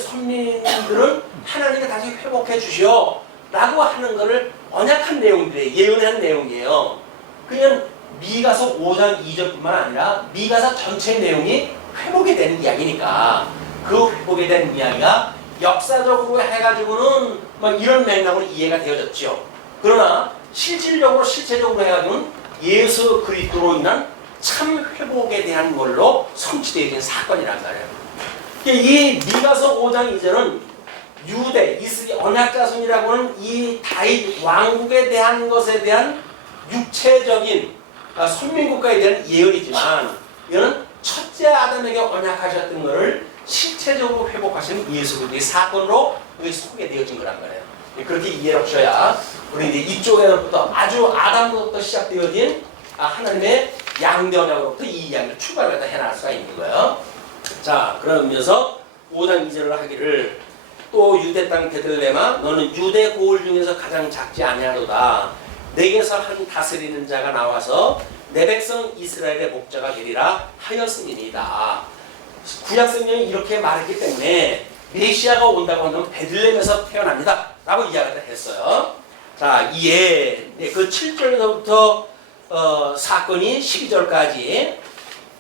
하나님이 다시 회복해 주시오 라고 하는 것을 언약한 내용들이에요. 예언한 내용이에요. 그냥 미가서 5장 2절뿐만 아니라 미가서 전체 내용이 회복이 되는 이야기니까 그 회복에 대한 이야기가 역사적으로 해가지고는 이런 맥락으로 이해가 되어졌죠. 그러나 실질적으로 실체적으로 해가지고는 예수 그리스도로 인한 참 회복에 대한 걸로 성취되어진 사건이란 말이에요. 이 미가서 5장 2절은 유대, 이스라엘 언약 자손이라고 하는 이 다윗 왕국에 대한 것에 대한 육체적인 선민국가에 대한 예언이지만 이거는 첫째 아담에게 언약하셨던 것을 실체적으로 회복하시는 예수 그리스도의 사건으로 그게 소개되어진 거란 말이에요. 그렇게 이해를 하셔야 우리 이제 이쪽에서부터 아주 아담부터 시작되어진 하나님의 양대 언약으로부터 이 이야기를 출발을 갖다 해나갈 수가 있는 거예요. 자, 그러면서 5장 2절을 하기를 또 유대 땅 베들레헴아 너는 유대 고을 중에서 가장 작지 아니하도다. 내게서 한 다스리는 자가 나와서 내 백성 이스라엘의 목자가 되리라 하였음이니이다. 구약성경이 이렇게 말했기 때문에 메시아가 온다고 하면 베들레헴에서 태어납니다 라고 이야기를 했어요. 자, 이에 그 7절에서부터 사건이 12절까지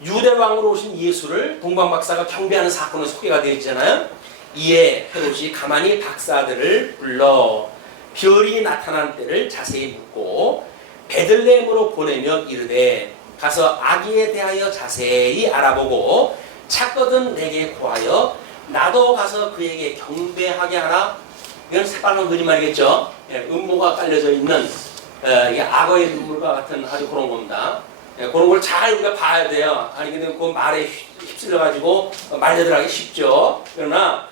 유대 왕으로 오신 예수를 동방박사가 경배하는 사건으로 소개가 되어 있잖아요. 이에 헤롯이 가만히 박사들을 불러 별이 나타난 때를 자세히 묻고 베들레헴으로 보내며 이르되 가서 아기에 대하여 자세히 알아보고 찾거든 내게 고하여 나도 가서 그에게 경배하게 하라. 이건 새빨간 거짓말이겠죠. 음모가 깔려져 있는 이게 악어의 눈물과 같은 아주 그런 겁니다. 그런 걸 잘 우리가 봐야 돼요. 아니 근데 그 말에 휩쓸려 가지고 말려들하기 쉽죠. 그러나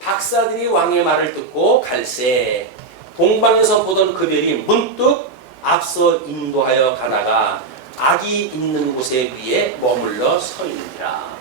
박사들이 왕의 말을 듣고 갈새 동방에서 보던 그 별이 문득 앞서 인도하여 가다가 아기 있는 곳에 위에 머물러 서 있느니라.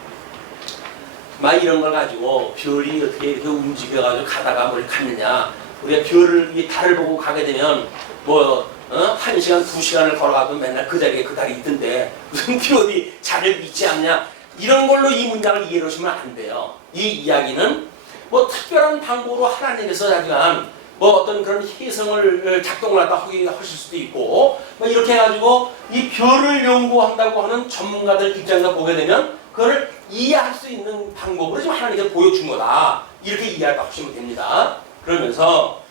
막 이런 걸 가지고 별이 어떻게 이렇게 움직여가지고 가다가 뭘 갔느냐. 우리가 별을, 이 달을 보고 가게 되면 뭐 1시간, 2시간을 걸어가도 맨날 그 자리에 그 달이 있던데 무슨 별이 자리를 잊지 않냐. 이런 걸로 이 문장을 이해를 하시면 안 돼요. 이 이야기는 뭐 특별한 방법으로 하나님께서 하지만 뭐 어떤 그런 해성을 작동을 갖다 하실 수도 있고 뭐 이렇게 해가지고 이 별을 연구한다고 하는 전문가들 입장에서 보게 되면 그걸 이해할 수 있는 방법으로 지금 하나님께서 보여준 거다. 이렇게 이해하시면 됩니다. 그러면서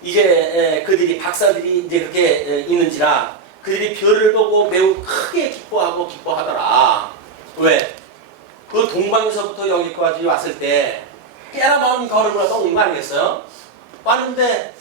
이제 그들이 박사들이 이제 그렇게 있는지라 그들이 별을 보고 매우 크게 기뻐하더라. 왜? 그 동방에서부터 여기까지 왔을 때 꽤나 먼 걸음을 해서 온 거 아니겠어요? 왔는데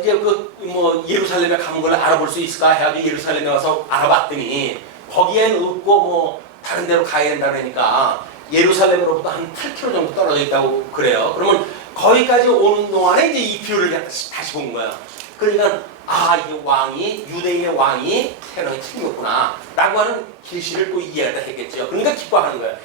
이제 그 뭐 예루살렘에 가는 걸 알아볼 수 있을까 해가지고 예루살렘에 와서 알아봤더니 거기엔 없고 뭐 다른 데로 가야 된다 그러니까 예루살렘으로부터 한 8km 정도 떨어져 있다고 그래요. 그러면 거기까지 오는 동안에 이제 이 별을 다시 본 거예요. 그러니까 이게 왕이 유대인의 왕이 태어나기 틀림없구나 라고 하는 계시를 또 이해하다 했겠죠. 그러니까 기뻐하는 거예요.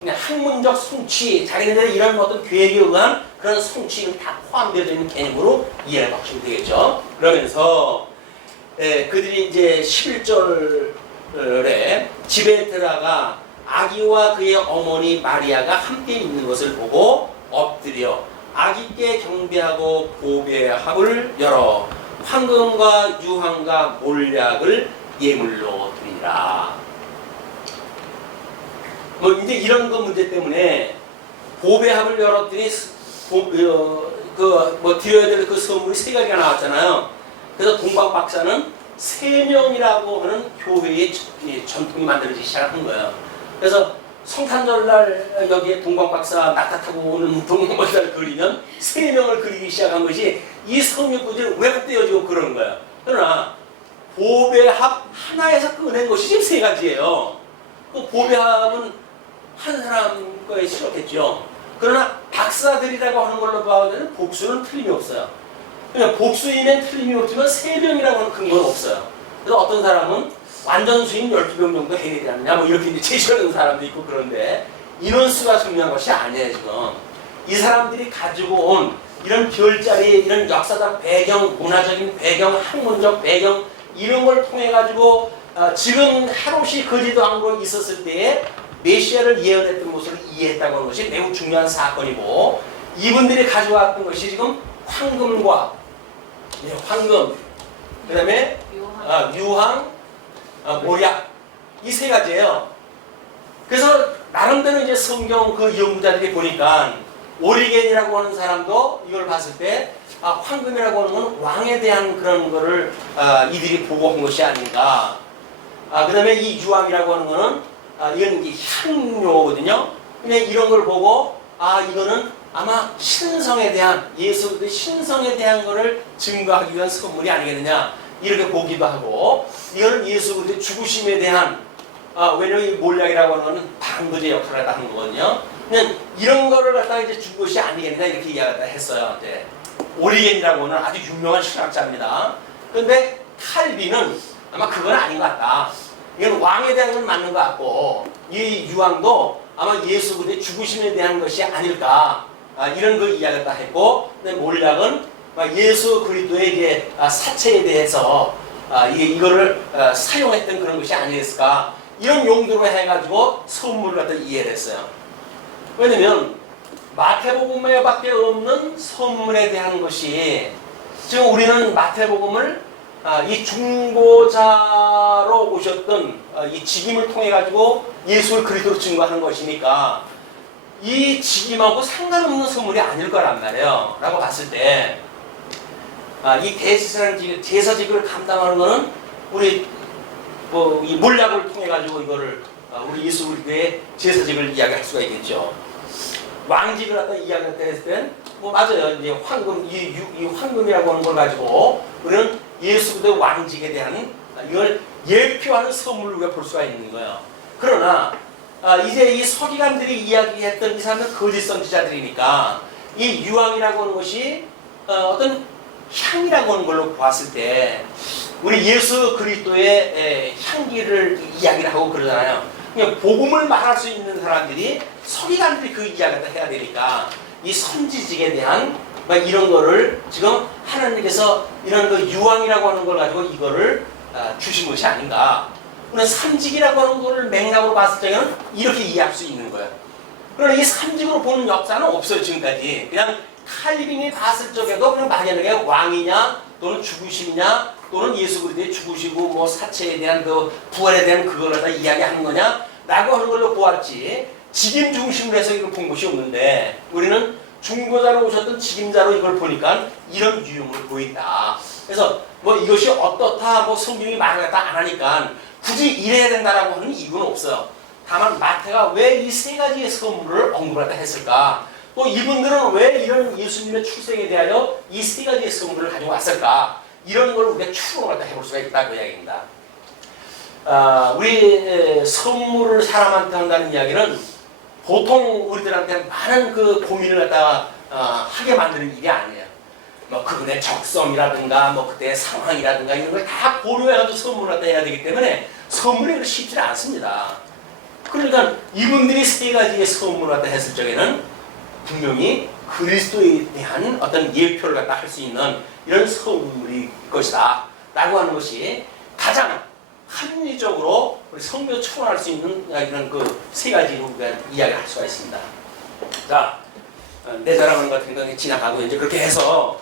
그냥 학문적 성취, 자기네들의 이런 어떤 계획에 의한 그런 성취는 다 포함되어 있는 개념으로 이해를 하시면 되겠죠. 그러면서 그들이 이제 11절에 집에 들어가 아기와 그의 어머니 마리아가 함께 있는 것을 보고 엎드려 아기께 경배하고 보배합을 열어 황금과 유황과 몰약을 예물로 드리라. 뭐 이제 이런 거 문제 때문에 보배합을 열었더니 뭐 드려야 될 그 선물이 3가지가 나왔잖아요. 그래서 동방 박사는 3명이라고 하는 교회의 전통이 만들어지기 시작한 거예요. 그래서 성탄절날 여기에 동방 박사 낙타 타고 오는 동방 박사를 그리면 3명을 그리기 시작한 것이 이 성육구절이 왜곡되어지고 그러는 거예요. 그러나 보배합 하나에서 꺼낸 것이 지금 3가지예요. 그 보배합은 한 사람 거에 실었겠죠. 그러나 박사들이라고 하는 걸로 봐도 복수는 틀림이 없어요. 그러니까 복수이면 틀림이 없지만 3명이라고 하는 근거는 없어요. 그래서 어떤 사람은 완전 수인 12명 정도 해야 되지 않느냐 뭐 이렇게 이제 제시하는 사람도 있고 그런데 인원수가 중요한 것이 아니에요. 지금 이 사람들이 가지고 온 이런 별자리, 이런 역사적 배경, 문화적인 배경, 학문적 배경 이런 걸 통해 가지고 지금 헤롯이 거짓 왕으로 있었을 때에 메시아를 예언했던 것을 이해했다고 하는 것이 매우 중요한 사건이고 이분들이 가져왔던 것이 지금 황금과 황금, 그 다음에 유황, 몰약 이 3가지예요. 그래서 나름대로 이제 성경 그 연구자들이 보니까 오리겐이라고 하는 사람도 이걸 봤을 때 황금이라고 하는 건 왕에 대한 그런 거를 이들이 보고 한 것이 아닌가. 그 다음에 이 유황이라고 하는 거는 이건 이제 향료거든요. 근데 이런 걸 보고 이거는 아마 신성에 대한 예수 그리스도의 신성에 대한 거를 증거하기 위한 선물이 아니겠느냐 이렇게 보기도 하고 이거는 예수 그리스도의 죽으심에 대한 왜냐면 이 몰약이라고 하는 거는 방부제 역할을 하는 거거든요. 그냥 이런 거를 갖다가 이제 준 것이 아니겠느냐 이렇게 이야기를 했어요. 네. 오리겐이라고 하는 아주 유명한 신학자입니다. 그런데 칼빈은 아마 그건 아닌 것 같다. 이건 왕에 대한 건 맞는 것 같고 이 유황도 아마 예수 그리스도의 죽으심에 대한 것이 아닐까 이런 그 이야기를 다 했고 근데 몰약은 예수 그리스도의 이제 사체에 대해서 이거를 사용했던 그런 것이 아니었을까 이런 용도로 해가지고 선물을 갖다 이해를 했어요. 왜냐면 마태복음에 밖에 없는 선물에 대한 것이 지금 우리는 마태복음을 이 중보자로 오셨던 이 직임을 통해 가지고 예수를 그리스도로 증거하는 것이니까 이 직임하고 상관없는 선물이 아닐 거란 말이에요. 라고 봤을 때 이 대제사장 제사직을 감당하는 거는 우리 이 몰약을 통해 가지고 이거를 우리 예수 그리스도의 제사직을 이야기할 수가 있겠죠. 왕직을 갖다 이야기했을 땐 맞아요. 이제 황금 이 황금이라고 하는 걸 가지고 우리는 예수 그리스도의 왕직에 대한 이걸 예표하는 선물로 우리가 볼 수가 있는 거예요. 그러나 이제 이 서기관들이 이야기했던 이 사람은 거짓 선지자들이니까 이 유황이라고 하는 것이 어떤 향이라고 하는 걸로 보았을 때 우리 예수 그리스도의 향기를 이야기를 하고 그러잖아요. 그러니까 복음을 말할 수 있는 사람들이 서기관들이 그 이야기를 해야 되니까 이 선지직에 대한 이런 거를 지금 하나님께서 이런 그 유황이라고 하는 걸 가지고 이거를 주신 것이 아닌가. 그러나 삼직이라고 하는 거를 맥락으로 봤을 때는 이렇게 이해할 수 있는 거예요. 그러나 이 삼직으로 보는 역사는 없어요 지금까지. 그냥 칼빈이 봤을 적에도 그냥 만약에 왕이냐 또는 죽으심이냐 또는 예수 그리스도의 죽으시고 사체에 대한 그 부활에 대한 그걸 갖다 이야기하는 거냐라고 하는 걸로 보았지 직임 중심으로 해서 이걸 본 것이 없는데 우리는 중보자로 오셨던 직임자로 이걸 보니까 이런 유형을 보인다. 그래서 이것이 어떻다 성경이 말하겠다 안 하니까 굳이 이래야 된다라고 하는 이유는 없어요. 다만 마태가 왜 이 세 가지의 선물을 언급을 했을까? 또 이분들은 왜 이런 예수님의 출생에 대하여 이 세 가지의 선물을 가지고 왔을까? 이런 걸 우리가 추론을 해볼 수가 있다 그 이야기입니다. 우리 선물을 사람한테 한다는 이야기는 보통 우리들한테 많은 그 고민을 갖다가 하게 만드는 일이 아니에요. 그분의 적성이라든가 그때의 상황이라든가 이런 걸 다 고려해가지고 선물을 갖다 해야 되기 때문에 선물이 쉽지 않습니다. 그러니까 이분들이 세 가지의 선물을 갖다 했을 적에는 분명히 그리스도에 대한 어떤 예표를 갖다 할 수 있는 이런 선물일 것이다 라고 하는 것이 가장 합리적으로 우리 성경을 추론할 수 있는 이런 그 세 가지로 우리가 이야기할 수가 있습니다. 자, 내 자랑하는 것 같은 건 지나가고 이제 그렇게 해서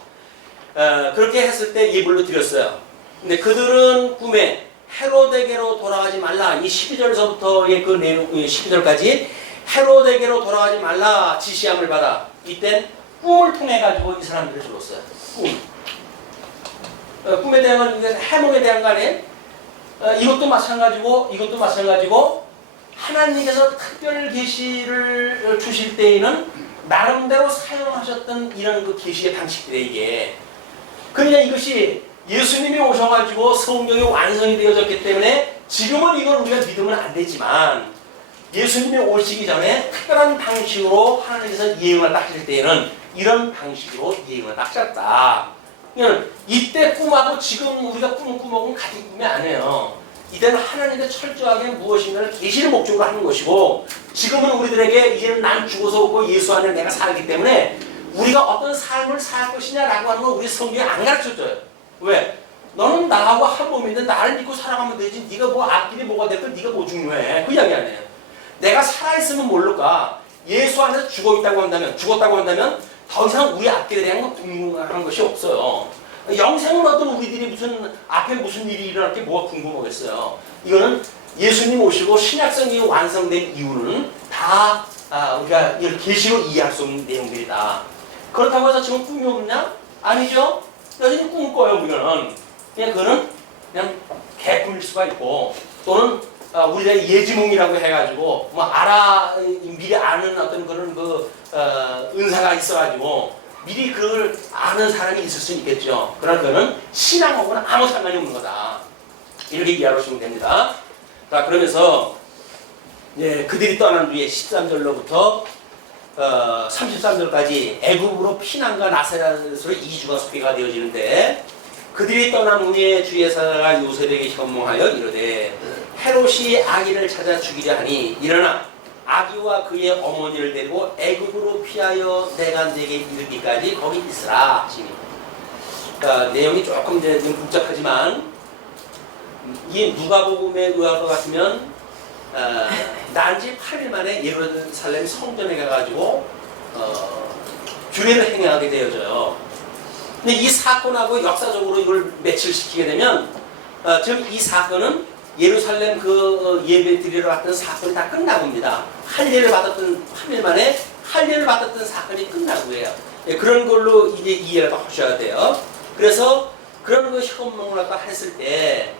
그렇게 했을 때 예물로 드렸어요. 근데 그들은 꿈에 헤로데게로 돌아가지 말라. 이 12절서부터의 그 내용, 12절까지 헤로데게로 돌아가지 말라 지시함을 받아. 이때 꿈을 통해 가지고 이 사람들을 죽었어요. 꿈에 대한 건 해몽에 대한 거 아니에요? 이것도 마찬가지고 하나님께서 특별 계시를 주실 때에는 나름대로 사용하셨던 이런 그 계시의 방식들에 이게 그러니까 이것이 예수님이 오셔가지고 성경이 완성이 되어졌기 때문에 지금은 이걸 우리가 믿으면 안 되지만 예수님이 오시기 전에 특별한 방식으로 하나님께서 예언을 딱 하실 때에는 이런 방식으로 예언을 딱 하셨다. 그러니까 이때 꿈하고 지금 우리가 꾸는 꿈하고는 같은 꿈이 아니에요. 이때는 하나님께서 철저하게 무엇인가를 계시를 목적으로 하는 것이고 지금은 우리들에게 이제는 난 죽어서 오고 예수 안에 내가 살기 때문에 우리가 어떤 삶을 살 것이냐라고 하는 걸 우리 성경이 안 가르쳐줘요. 왜? 너는 나하고 한 몸인데 나를 믿고 살아가면 되지. 네가 앞길이 뭐가 됐든 네가 뭐 중요해. 그 이야기 아니에요. 내가 살아있으면 모를까. 예수 안에서 죽었다고 한다면 더 이상 우리 앞길에 대한 건 궁금한 것이 없어요. 영생을 얻은 우리들이 앞에 무슨 일이 일어날 게 뭐가 궁금하겠어요. 이거는 예수님 오시고 신약성이 완성된 이유는 다 우리가 이걸 계시로 이해할 수 없는 내용들이다. 그렇다고 해서 지금 꿈이 없냐? 아니죠. 여전히 꿈을 꿔요 우리는. 그냥 그거는 그냥 개꿈일 수가 있고 또는 우리가 예지몽이라고 해가지고 뭐 미리 아는 어떤 그런 은사가 있어가지고 미리 그걸 아는 사람이 있을 수 있겠죠. 그러나 그거는 신앙하고는 아무 상관이 없는 거다. 이렇게 이해하시면 됩니다. 자, 그러면서 그들이 떠난 뒤에 13절로부터 33절까지 애굽으로 피난과 나사렛으로 이주가 소개가 되어지는데, 그들이 떠난 후에 주의 사자가 요셉에게 현몽하여 이르되 헤롯이 아기를 찾아 죽이려 하니 일어나 아기와 그의 어머니를 데리고 애굽으로 피하여 내가 네게 이르기까지 거기 있으라. 내용이 조금 이제 좀 복잡하지만 이 누가복음에 의할 것 같으면 난지 8일 만에 예루살렘 성전에 가가지고 규례를 행하게 되어져요. 근데 이 사건하고 역사적으로 이걸 매칠시키게 되면 지금 이 사건은 예루살렘 그 예배 드리러 갔던 사건이 다 끝나고입니다. 할례를 받았던 8일 만에 할례를 받았던 사건이 끝나고예요. 그런 걸로 이제 이해를 하셔야 돼요. 그래서 그런 거 현몽을 했을 때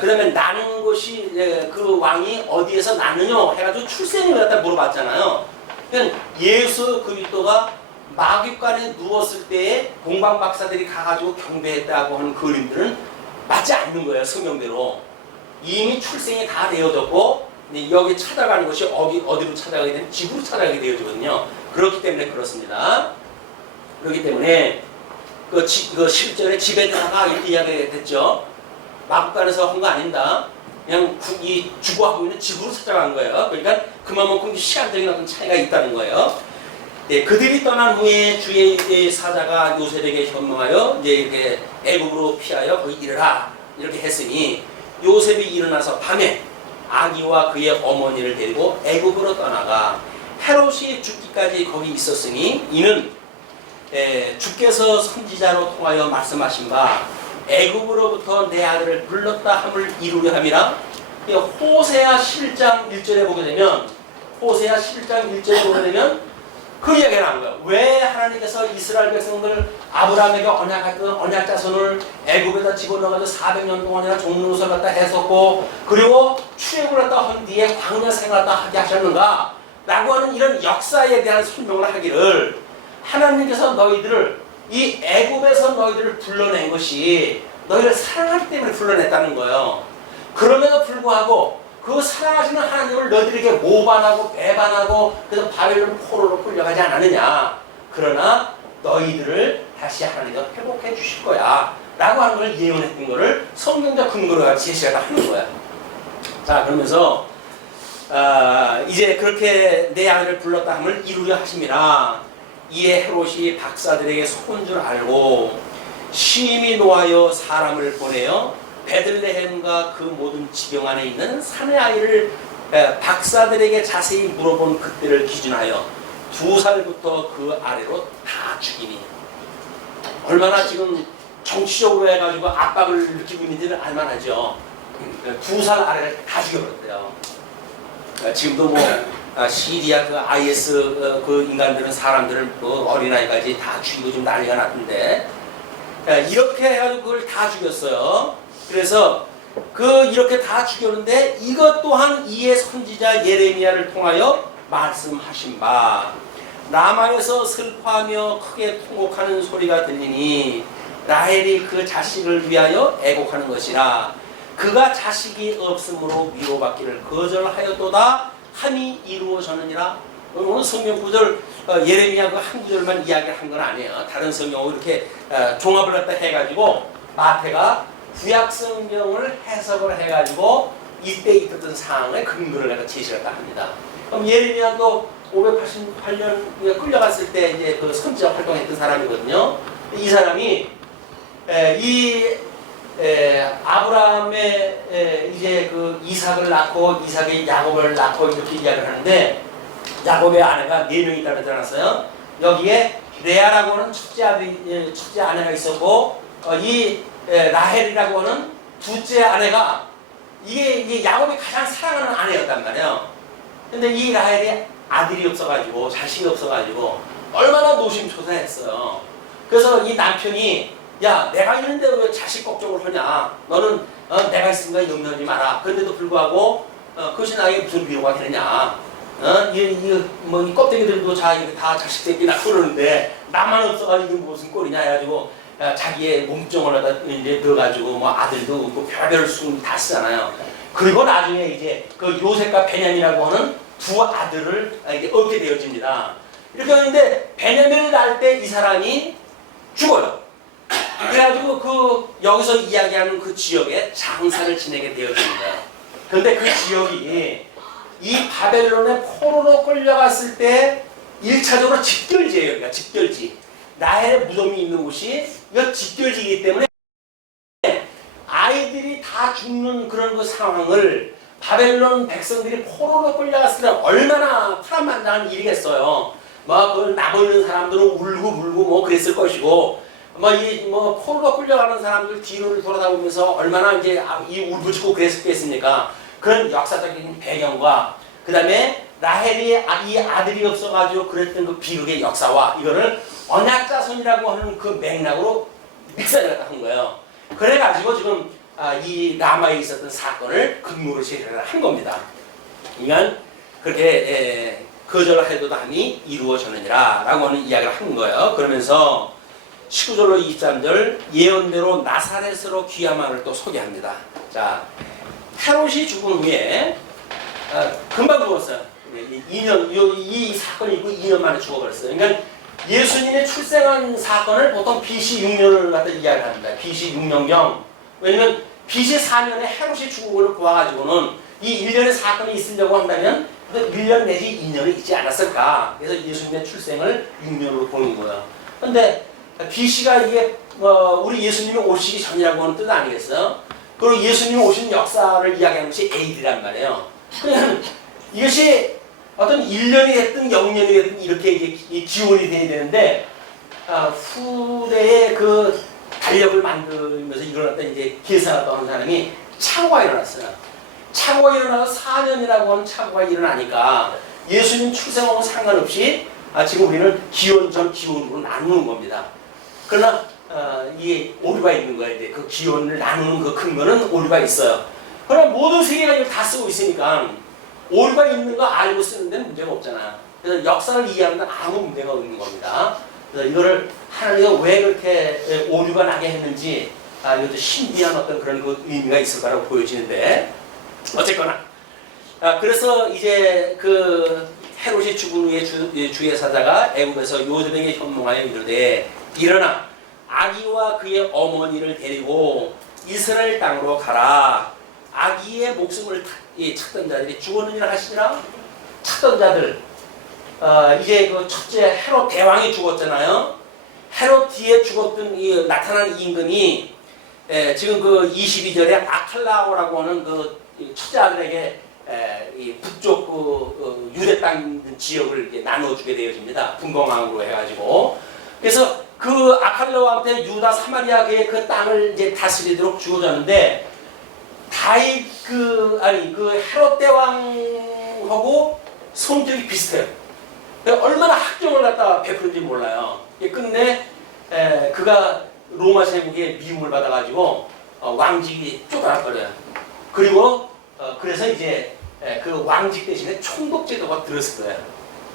그다음에 나는 것이 그 왕이 어디에서 나느냐 해가지고 출생을 갖다 물어봤잖아요. 그러니까 예수 그리스도가 마귀관에 누웠을 때에 동방 박사들이 가가지고 경배했다고 하는 그림들은 맞지 않는 거예요. 성경대로 이미 출생이 다 되어졌고 여기 찾아가는 것이 어디로 찾아가게 되면 집으로 찾아가게 되어지거든요. 그렇기 때문에 그렇습니다. 그렇기 때문에 그 실전에 집에 들어가 이렇게 이야기가 됐죠. 마구간에서 한 거 아닙니다. 그냥 이 주거하고 있는 집으로 찾아간 거예요. 그러니까 그만큼 시간적인 어떤 차이가 있다는 거예요. 그들이 떠난 후에 주의 사자가 요셉에게 현몽하여 이제 이렇게 애굽으로 피하여 거기 이르라 이렇게 했으니 요셉이 일어나서 밤에 아기와 그의 어머니를 데리고 애굽으로 떠나가 헤롯이 죽기까지 거기 있었으니 이는 주께서 선지자로 통하여 말씀하신 바 애굽으로부터 내 아들을 불렀다 함을 이루려 함이라. 호세아 7장 1절에 보게 되면 호세아 7장 1절에 보게 되면 그 이야기가 나온 거예요. 왜 하나님께서 이스라엘 백성들 아브라함에게 언약했던 언약 자손을 애굽에다 집어넣어가지고 400년 동안이나 종로설 갖다 했었고 그리고 출애굽을 갖다 한 뒤에 광야 생활을 갖다 하게 하셨는가 라고 하는 이런 역사에 대한 설명을 하기를 하나님께서 너희들을 이 애굽에서 너희들을 불러낸 것이 너희를 사랑하기 때문에 불러냈다는 거예요. 그럼에도 불구하고 그 사랑하시는 하나님을 너희들에게 모반하고 배반하고 그래서 바벨론 포로로 끌려가지 않았느냐. 그러나 너희들을 다시 하나님께서 회복해 주실 거야 라고 하는 걸 예언했던 거를 성경적 근거로 제시를 하는 거야. 자, 그러면서 이제 그렇게 내 아들을 불렀다 함을 이루려 하심이라. 이에 헤롯이 박사들에게 속은 줄 알고 심히 노하여 사람을 보내어 베들레헴과 그 모든 지경 안에 있는 사내 아이를 박사들에게 자세히 물어본 그때를 기준하여 2살부터 그 아래로 다 죽이니. 얼마나 지금 정치적으로 해가지고 압박을 느끼고 있는지는 알만하죠. 2살 아래를 다 죽여버렸대요. 지금도 뭐 시리아 그 IS 그 인간들은 사람들을 그 어린아이까지 다 죽이고 좀 난리가 났는데 이렇게 해가지고 그걸 다 죽였어요. 그래서 이렇게 다 죽였는데 이것 또한 이에 선지자 예레미야를 통하여 말씀하신 바 라마에서 슬퍼하며 크게 통곡하는 소리가 들리니 라헬이 그 자식을 위하여 애곡하는 것이라. 그가 자식이 없으므로 위로받기를 거절하였도다 함이 이루어졌느니라. 오늘 성경 구절 예레미야 그 한 구절만 이야기한 건 아니에요. 다른 성경으로 이렇게 종합을 갖다 해가지고 마태가 구약 성경을 해석을 해가지고 이때 있었던 상황의 근거를 갖다 제시를 합니다. 그럼 예레미야도 588년 끌려갔을 때 이제 그 선지자 활동했던 사람이거든요. 이 사람이 아브라함의 이제 그 이삭을 낳고 이삭이 야곱을 낳고 이렇게 이야기를 하는데 야곱의 아내가 4명이 있다고 나타났어요. 여기에 레아라고 하는 첫째 아내가 있었고 라헬이라고 하는 둘째 아내가 이게 야곱이 가장 사랑하는 아내였단 말이에요. 근데 이 라헬이 아들이 없어가지고 자식이 없어가지고 얼마나 노심초사했어요. 그래서 이 남편이 야 내가 있는데 왜 자식 걱정을 하냐. 너는 내가 있으니까 염려하지 마라. 그런데도 불구하고 그것이 나에게 무슨 위로가 되느냐. 이 껍데기들도 다 자식 새끼 낳고 그러는데 나만 없어가지고 이게 무슨 꼴이냐 해가지고 자기의 몸종을 이제 넣어가지고 뭐 아들도 없고 별별 수다 쓰잖아요. 그리고 나중에 이제 그 요셉과 베냐민이라고 하는 두 아들을 이제 얻게 되어집니다. 이렇게 하는데 베냐민을 낳을 때 이 사람이 죽어요. 그래가지고 여기서 이야기하는 그 지역에 장사를 지내게 되어집니다. 그런데 그 지역이 이 바벨론의 포로로 끌려갔을 때 1차적으로 집결지예요. 그러니까 집결지. 라헬의 무덤이 있는 곳이 이 집결지이기 때문에 아이들이 다 죽는 그런 그 상황을 바벨론 백성들이 포로로 끌려갔을 때 얼마나 파란만장한 일이겠어요. 그걸 남아있는 사람들은 울고 물고 뭐 그랬을 것이고 포로로 끌려가는 사람들 뒤를 돌아다보면서 얼마나 이제 이 울부짖고 그랬겠습니까? 그런 역사적인 배경과 그 다음에 라헬이 이 아들이 없어가지고 그랬던 그 비극의 역사와 이거를 언약자손이라고 하는 그 맥락으로 믹서를 한 거예요. 그래가지고 지금 이 라마에 있었던 사건을 근무로 제기를 한 겁니다. 그러니까 그렇게 거절해도 남이 이루어졌느니라 라고 하는 이야기를 한 거예요. 그러면서 19절로 23절 예언대로 나사렛으로 귀야만을 또 소개합니다. 자, 헤롯이 죽은 후에 금방 죽었어요. 2년, 이 사건이 있고 2년 만에 죽어버렸어요. 그러니까 예수님의 출생한 사건을 보통 BC 6년을 갖다 이야기를 합니다. BC 6년경. 왜냐면 BC 4년에 헤롯이 죽은 걸 보아가지고는 이 1년의 사건이 있으려고 한다면 1년 내지 2년이 있지 않았을까. 그래서 예수님의 출생을 6년으로 보는 거예요. 근데 BC가 이게 우리 예수님이 오시기 전이라고 하는 뜻 아니겠어요? 그리고 예수님이 오신 역사를 이야기하는 것이 AD란 말이에요. 그러면 이것이 어떤 1년이 됐든 0년이 됐든 이렇게 이제 기원이 돼야 되는데 후대에 그 달력을 만들면서 이걸 갖다 이제 계산했다고 하는 사람이 착오가 일어났어요. 착오가 일어나서 4년이라고 하는 착오가 일어나니까 예수님 출생하고 상관없이 지금 우리는 기원 전 기원으로 나누는 겁니다. 그러나 이게 오류가 있는 거예요. 이제 그 기원을 나누는 그 근거는 오류가 있어요. 그러나 모든 세계가 이걸 다 쓰고 있으니까 오류가 있는 거 알고 쓰는 데는 문제가 없잖아요. 그래서 역사를 이해하는 데는 아무 문제가 없는 겁니다. 그래서 이거를 하나님이 왜 그렇게 오류가 나게 했는지 이것도 신비한 어떤 그런 그 의미가 있을 거라고 보여지는데 어쨌거나 그래서 이제 그 헤롯이 죽은 후에 주의 사자가 애굽에서 요셉에게 현몽하여 이르되 일어나 아기와 그의 어머니를 데리고 이스라엘 땅으로 가라. 아기의 목숨을 찾던 자들이 죽었느니라 하시니라. 찾던 자들 이제 그 첫째 헤롯 대왕이 죽었잖아요. 헤롯 뒤에 죽었던 나타난 임금이 지금 그 22절에 아칼라오라고 하는 그 첫째 아들에게 이 북쪽 그 유대 땅 지역을 이제 나눠주게 되어집니다. 분봉왕으로 해가지고. 그래서 그 아칼라오한테 유다 사마리아 그 땅을 이제 다스리도록 주어졌는데 다윗 그 헤롯 대왕하고 성격이 비슷해요. 얼마나 학종을 갖다 베푸는지 몰라요. 끝내 그가 로마 제국의 미움을 받아가지고 왕직이 쫓아나버려요. 그리고 그래서 이제 그 왕직 대신에 총독제도가 들었을 거예요.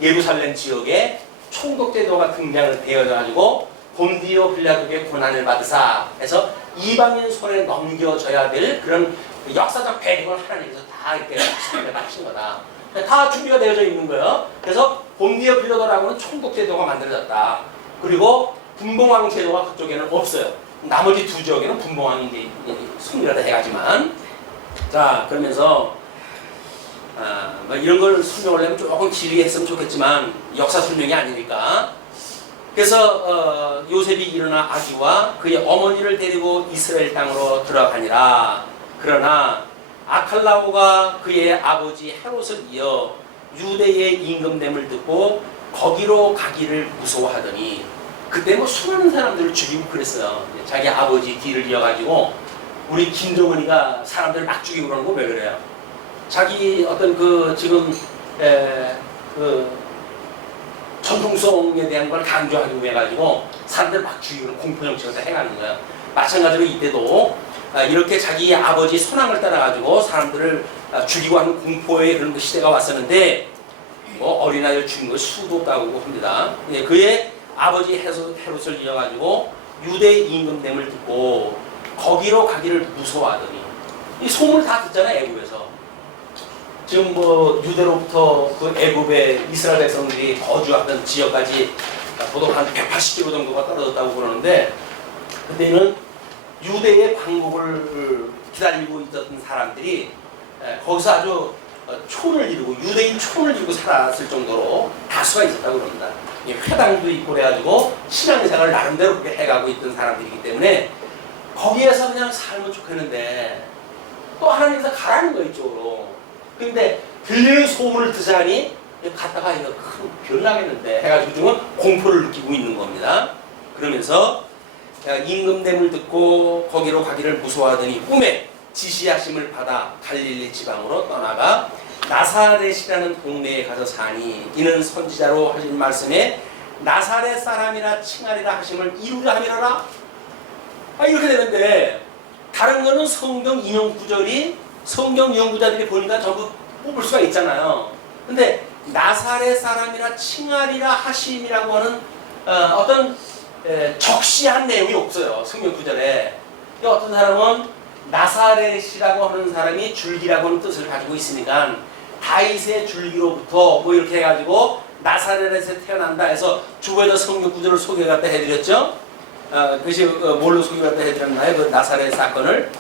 예루살렘 지역에 총독제도가 등장을 되어가지고 본디오 빌라도의 고난을 받으사 해서 이방인 손에 넘겨져야 될 그런 역사적 배경을 하나님께서 다 이렇게 맞춘 거다. 다 준비가 되어져 있는 거예요. 그래서 본디오 빌라도라고는 총독제도가 만들어졌다. 그리고 분봉왕 제도가 그쪽에는 없어요. 나머지 두 지역에는 분봉왕이 이제 승리를 해가지만 자 그러면서 이런 걸 설명하려면 조금 길게 했으면 좋겠지만 역사 설명이 아니니까 그래서 요셉이 일어나 아기와 그의 어머니를 데리고 이스라엘 땅으로 들어가니라. 그러나 아칼라오가 그의 아버지 헤롯을 이어 유대의 임금됨을 듣고 거기로 가기를 무서워하더니 그때 뭐 수많은 사람들을 죽이고 그랬어요. 자기 아버지 뒤를 이어가지고 우리 김정은이가 사람들 막 죽이고 그러는 거 왜 그래요? 자기 어떤 그 지금 그 전통성에 대한 걸 강조하기 위해 가지고 사람들 막 죽이고 공포정치를 해가는 거예요. 마찬가지로 이때도 이렇게 자기 아버지 손앙을 따라가지고 사람들을 죽이고 하는 공포의 그런 그 시대가 왔었는데 뭐 어린아이를 죽인 것이 수도 없다고 합니다. 그의 아버지 헤롯을 이어가지고 유대 임금됨을 듣고 거기로 가기를 무서워하더니 이 소문을 다 듣잖아요. 애굽에서 지금 뭐 유대로부터 그 애굽의 이스라엘 백성들이 거주하던 지역까지 보통 한 180km 정도가 떨어졌다고 그러는데 그때는 유대의 광복을 기다리고 있었던 사람들이 거기서 아주 촌을 이루고 유대인 촌을 이루고 살았을 정도로 다수가 있었다고 그럽니다. 회당도 있고 그래가지고 신앙생활을 나름대로 그렇게 해가고 있던 사람들이기 때문에 거기에서 그냥 살면 좋겠는데 또 하나님께서 가라는 거 이쪽으로. 근데 들리는 소문을 듣자니 갔다가 이거 큰 변나겠는데 해가지고 지금 공포를 느끼고 있는 겁니다. 그러면서 임금됨을 듣고 거기로 가기를 무서워하더니 꿈에 지시하심을 받아 갈릴리 지방으로 떠나가 나사렛이라는 동네에 가서 사니 이는 선지자로 하신 말씀에 나사렛 사람이라 칭하리라 하심을 이루려 함이라라. 이렇게 되는데 다른 거는 성경 인용 구절이 성경 연구자들이 보니까 전부 뽑을 수가 있잖아요. 근데 나사렛 사람이라 칭하리라 하심이라고 하는 어떤 적시한 내용이 없어요. 성경 구절에. 어떤 사람은 나사렛이라고 하는 사람이 줄기라고 하는 뜻을 가지고 있으니까 다윗의 줄기로부터 뭐 이렇게 해가지고 나사렛에서 태어난다 해서 주보에다 성경 구절을 소개갖다 해드렸죠. 그것이 뭘로 소개갖다 해드렸나요? 그 나사렛 사건을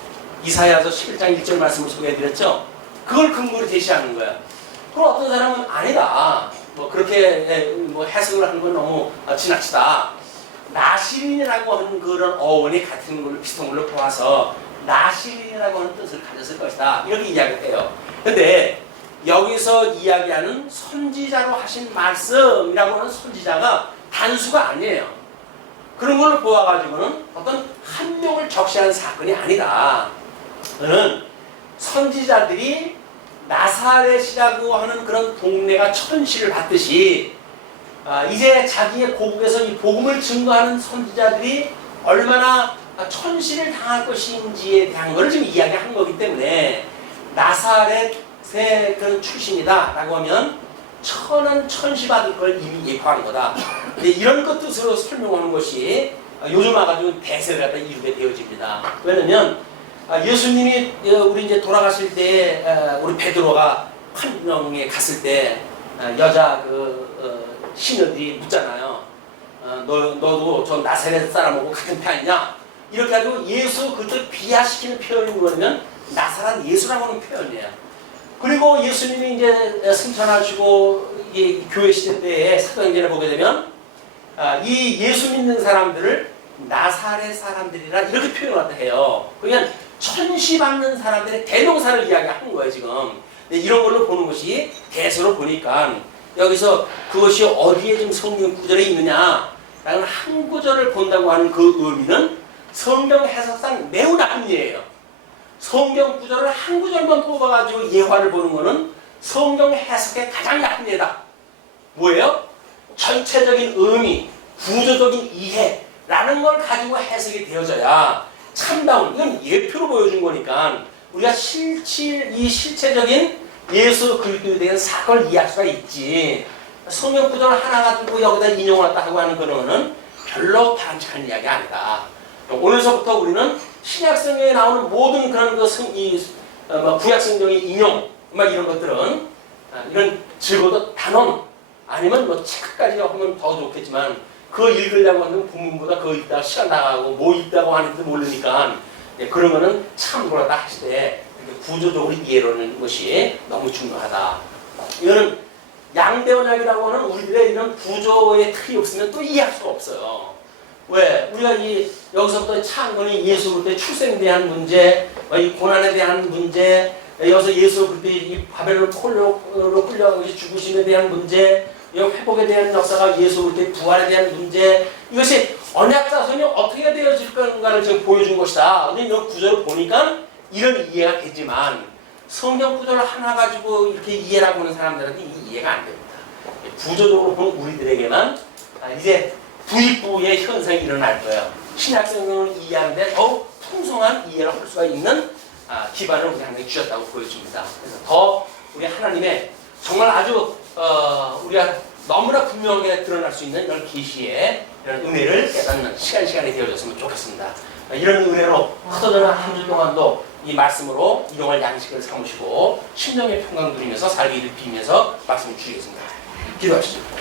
이사야서 11장 1절 말씀을 소개해드렸죠. 그걸 근거로 제시하는 거야. 그럼 어떤 사람은 아니다. 뭐 그렇게 뭐 해석을 하는 건 너무 지나치다. 나시린이라고 하는 그런 어원이 같은 걸로 비슷한 걸로 보아서 나시린이라고 하는 뜻을 가졌을 것이다. 이렇게 이야기를 해요. 근데 여기서 이야기하는 선지자로 하신 말씀이라고 하는 선지자가 단수가 아니에요. 그런 걸로 보아가지고는 어떤 한 명을 적시하는 사건이 아니다. 그는 선지자들이 나사렛이라고 하는 그런 동네가 천시를 받듯이 이제 자기의 고국에서 이 복음을 증거하는 선지자들이 얼마나 천시를 당할 것인지에 대한 것을 지금 이야기한 거기 때문에 나사렛의 그런 출신이다 라고 하면 천한 천시 받을 걸 이미 예고한 거다. 근데 이런 것 뜻으로 설명하는 것이 요즘 와가지고 대세를 갖다 이루게 되어집니다. 왜냐면 예수님이 우리 이제 돌아가실 때 우리 베드로가 환영에 갔을 때 여자 시녀들이 묻잖아요. 너도 저 나사렛 사람하고 같은 편 아니냐? 이렇게 가지고 예수 그것을 비하시키는 표현이 뭐냐면 나사렛 예수라고 하는 표현이에요. 그리고 예수님이 이제 승천하시고 교회 시대 때에 사도행전에 보게 되면 이 예수 믿는 사람들을 나사렛 사람들이라 이렇게 표현을 해요. 그러니까 천시 받는 사람들의 대명사를 이야기하는 거예요 지금. 이런 걸로 보는 것이 대서로 보니까 여기서 그것이 어디에 지금 성경 구절에 있느냐 라는 한 구절을 본다고 하는 그 의미는 성경 해석상 매우 나쁜 예예요. 성경 구절을 한 구절만 뽑아가지고 예화를 보는 것은 성경 해석의 가장 나쁜 예다. 뭐예요? 전체적인 의미, 구조적인 이해라는 걸 가지고 해석이 되어져야 참다운, 이건 예표로 보여준 거니까 우리가 이 실체적인 예수 그리스도에 대한 사건을 이해할 수가 있지. 성경 구절 하나 가지고 여기다 인용을 하고 하는 그런 별로 바람직한 이야기 아니다. 오늘서부터 우리는 신약성경에 나오는 모든 그런 구약성경의 인용 이런 것들은 이런 적어도 단원 아니면 뭐 책까지 하면 더 좋겠지만 그거 읽으려고 하면 본문보다 그거 읽다가 시간 나가고 뭐 읽다고 하는지 모르니까 그런 거는 참고하다 하실 때 구조적으로 이해하는 것이 너무 중요하다. 이거는 양대원약이라고 하는 우리들의 이런 구조의 틀이 없으면 또 이해할 수가 없어요. 왜? 우리가 여기서부터 창건이 예수 그리스도의 출생에 대한 문제, 이 고난에 대한 문제, 여기서 예수 그리스도의 이 바벨론 폴로 끌려가고 죽으심에 대한 문제, 회복에 대한 역사가 예수 그리스도의 부활에 대한 문제, 이것이 언약자손이 어떻게 되어질 건가를 지금 보여준 것이다. 근데 이 구절을 보니까 이런 이해가 되지만 성경 구절을 하나 가지고 이렇게 이해하고 하는 사람들한테 이해가 안 됩니다. 구조적으로 보는 우리들에게만 이제 부익부의 현상이 일어날 거예요. 신약성경을 이해하는데 더욱 풍성한 이해를 할 수가 있는 기반을 우리 하나님이 주셨다고 보여집니다. 그래서 더 우리 하나님의 정말 아주 우리가 너무나 분명하게 드러날 수 있는 이런 계시의 이런 은혜를 깨닫는 시간이 되어졌으면 좋겠습니다. 이런 은혜로 흩어져는 한 주 동안도 이 말씀으로 이동할 양식을 삼으시고 심령의 평강 누리면서 살기를 비면서 말씀을 주시겠습니다. 기도하시죠.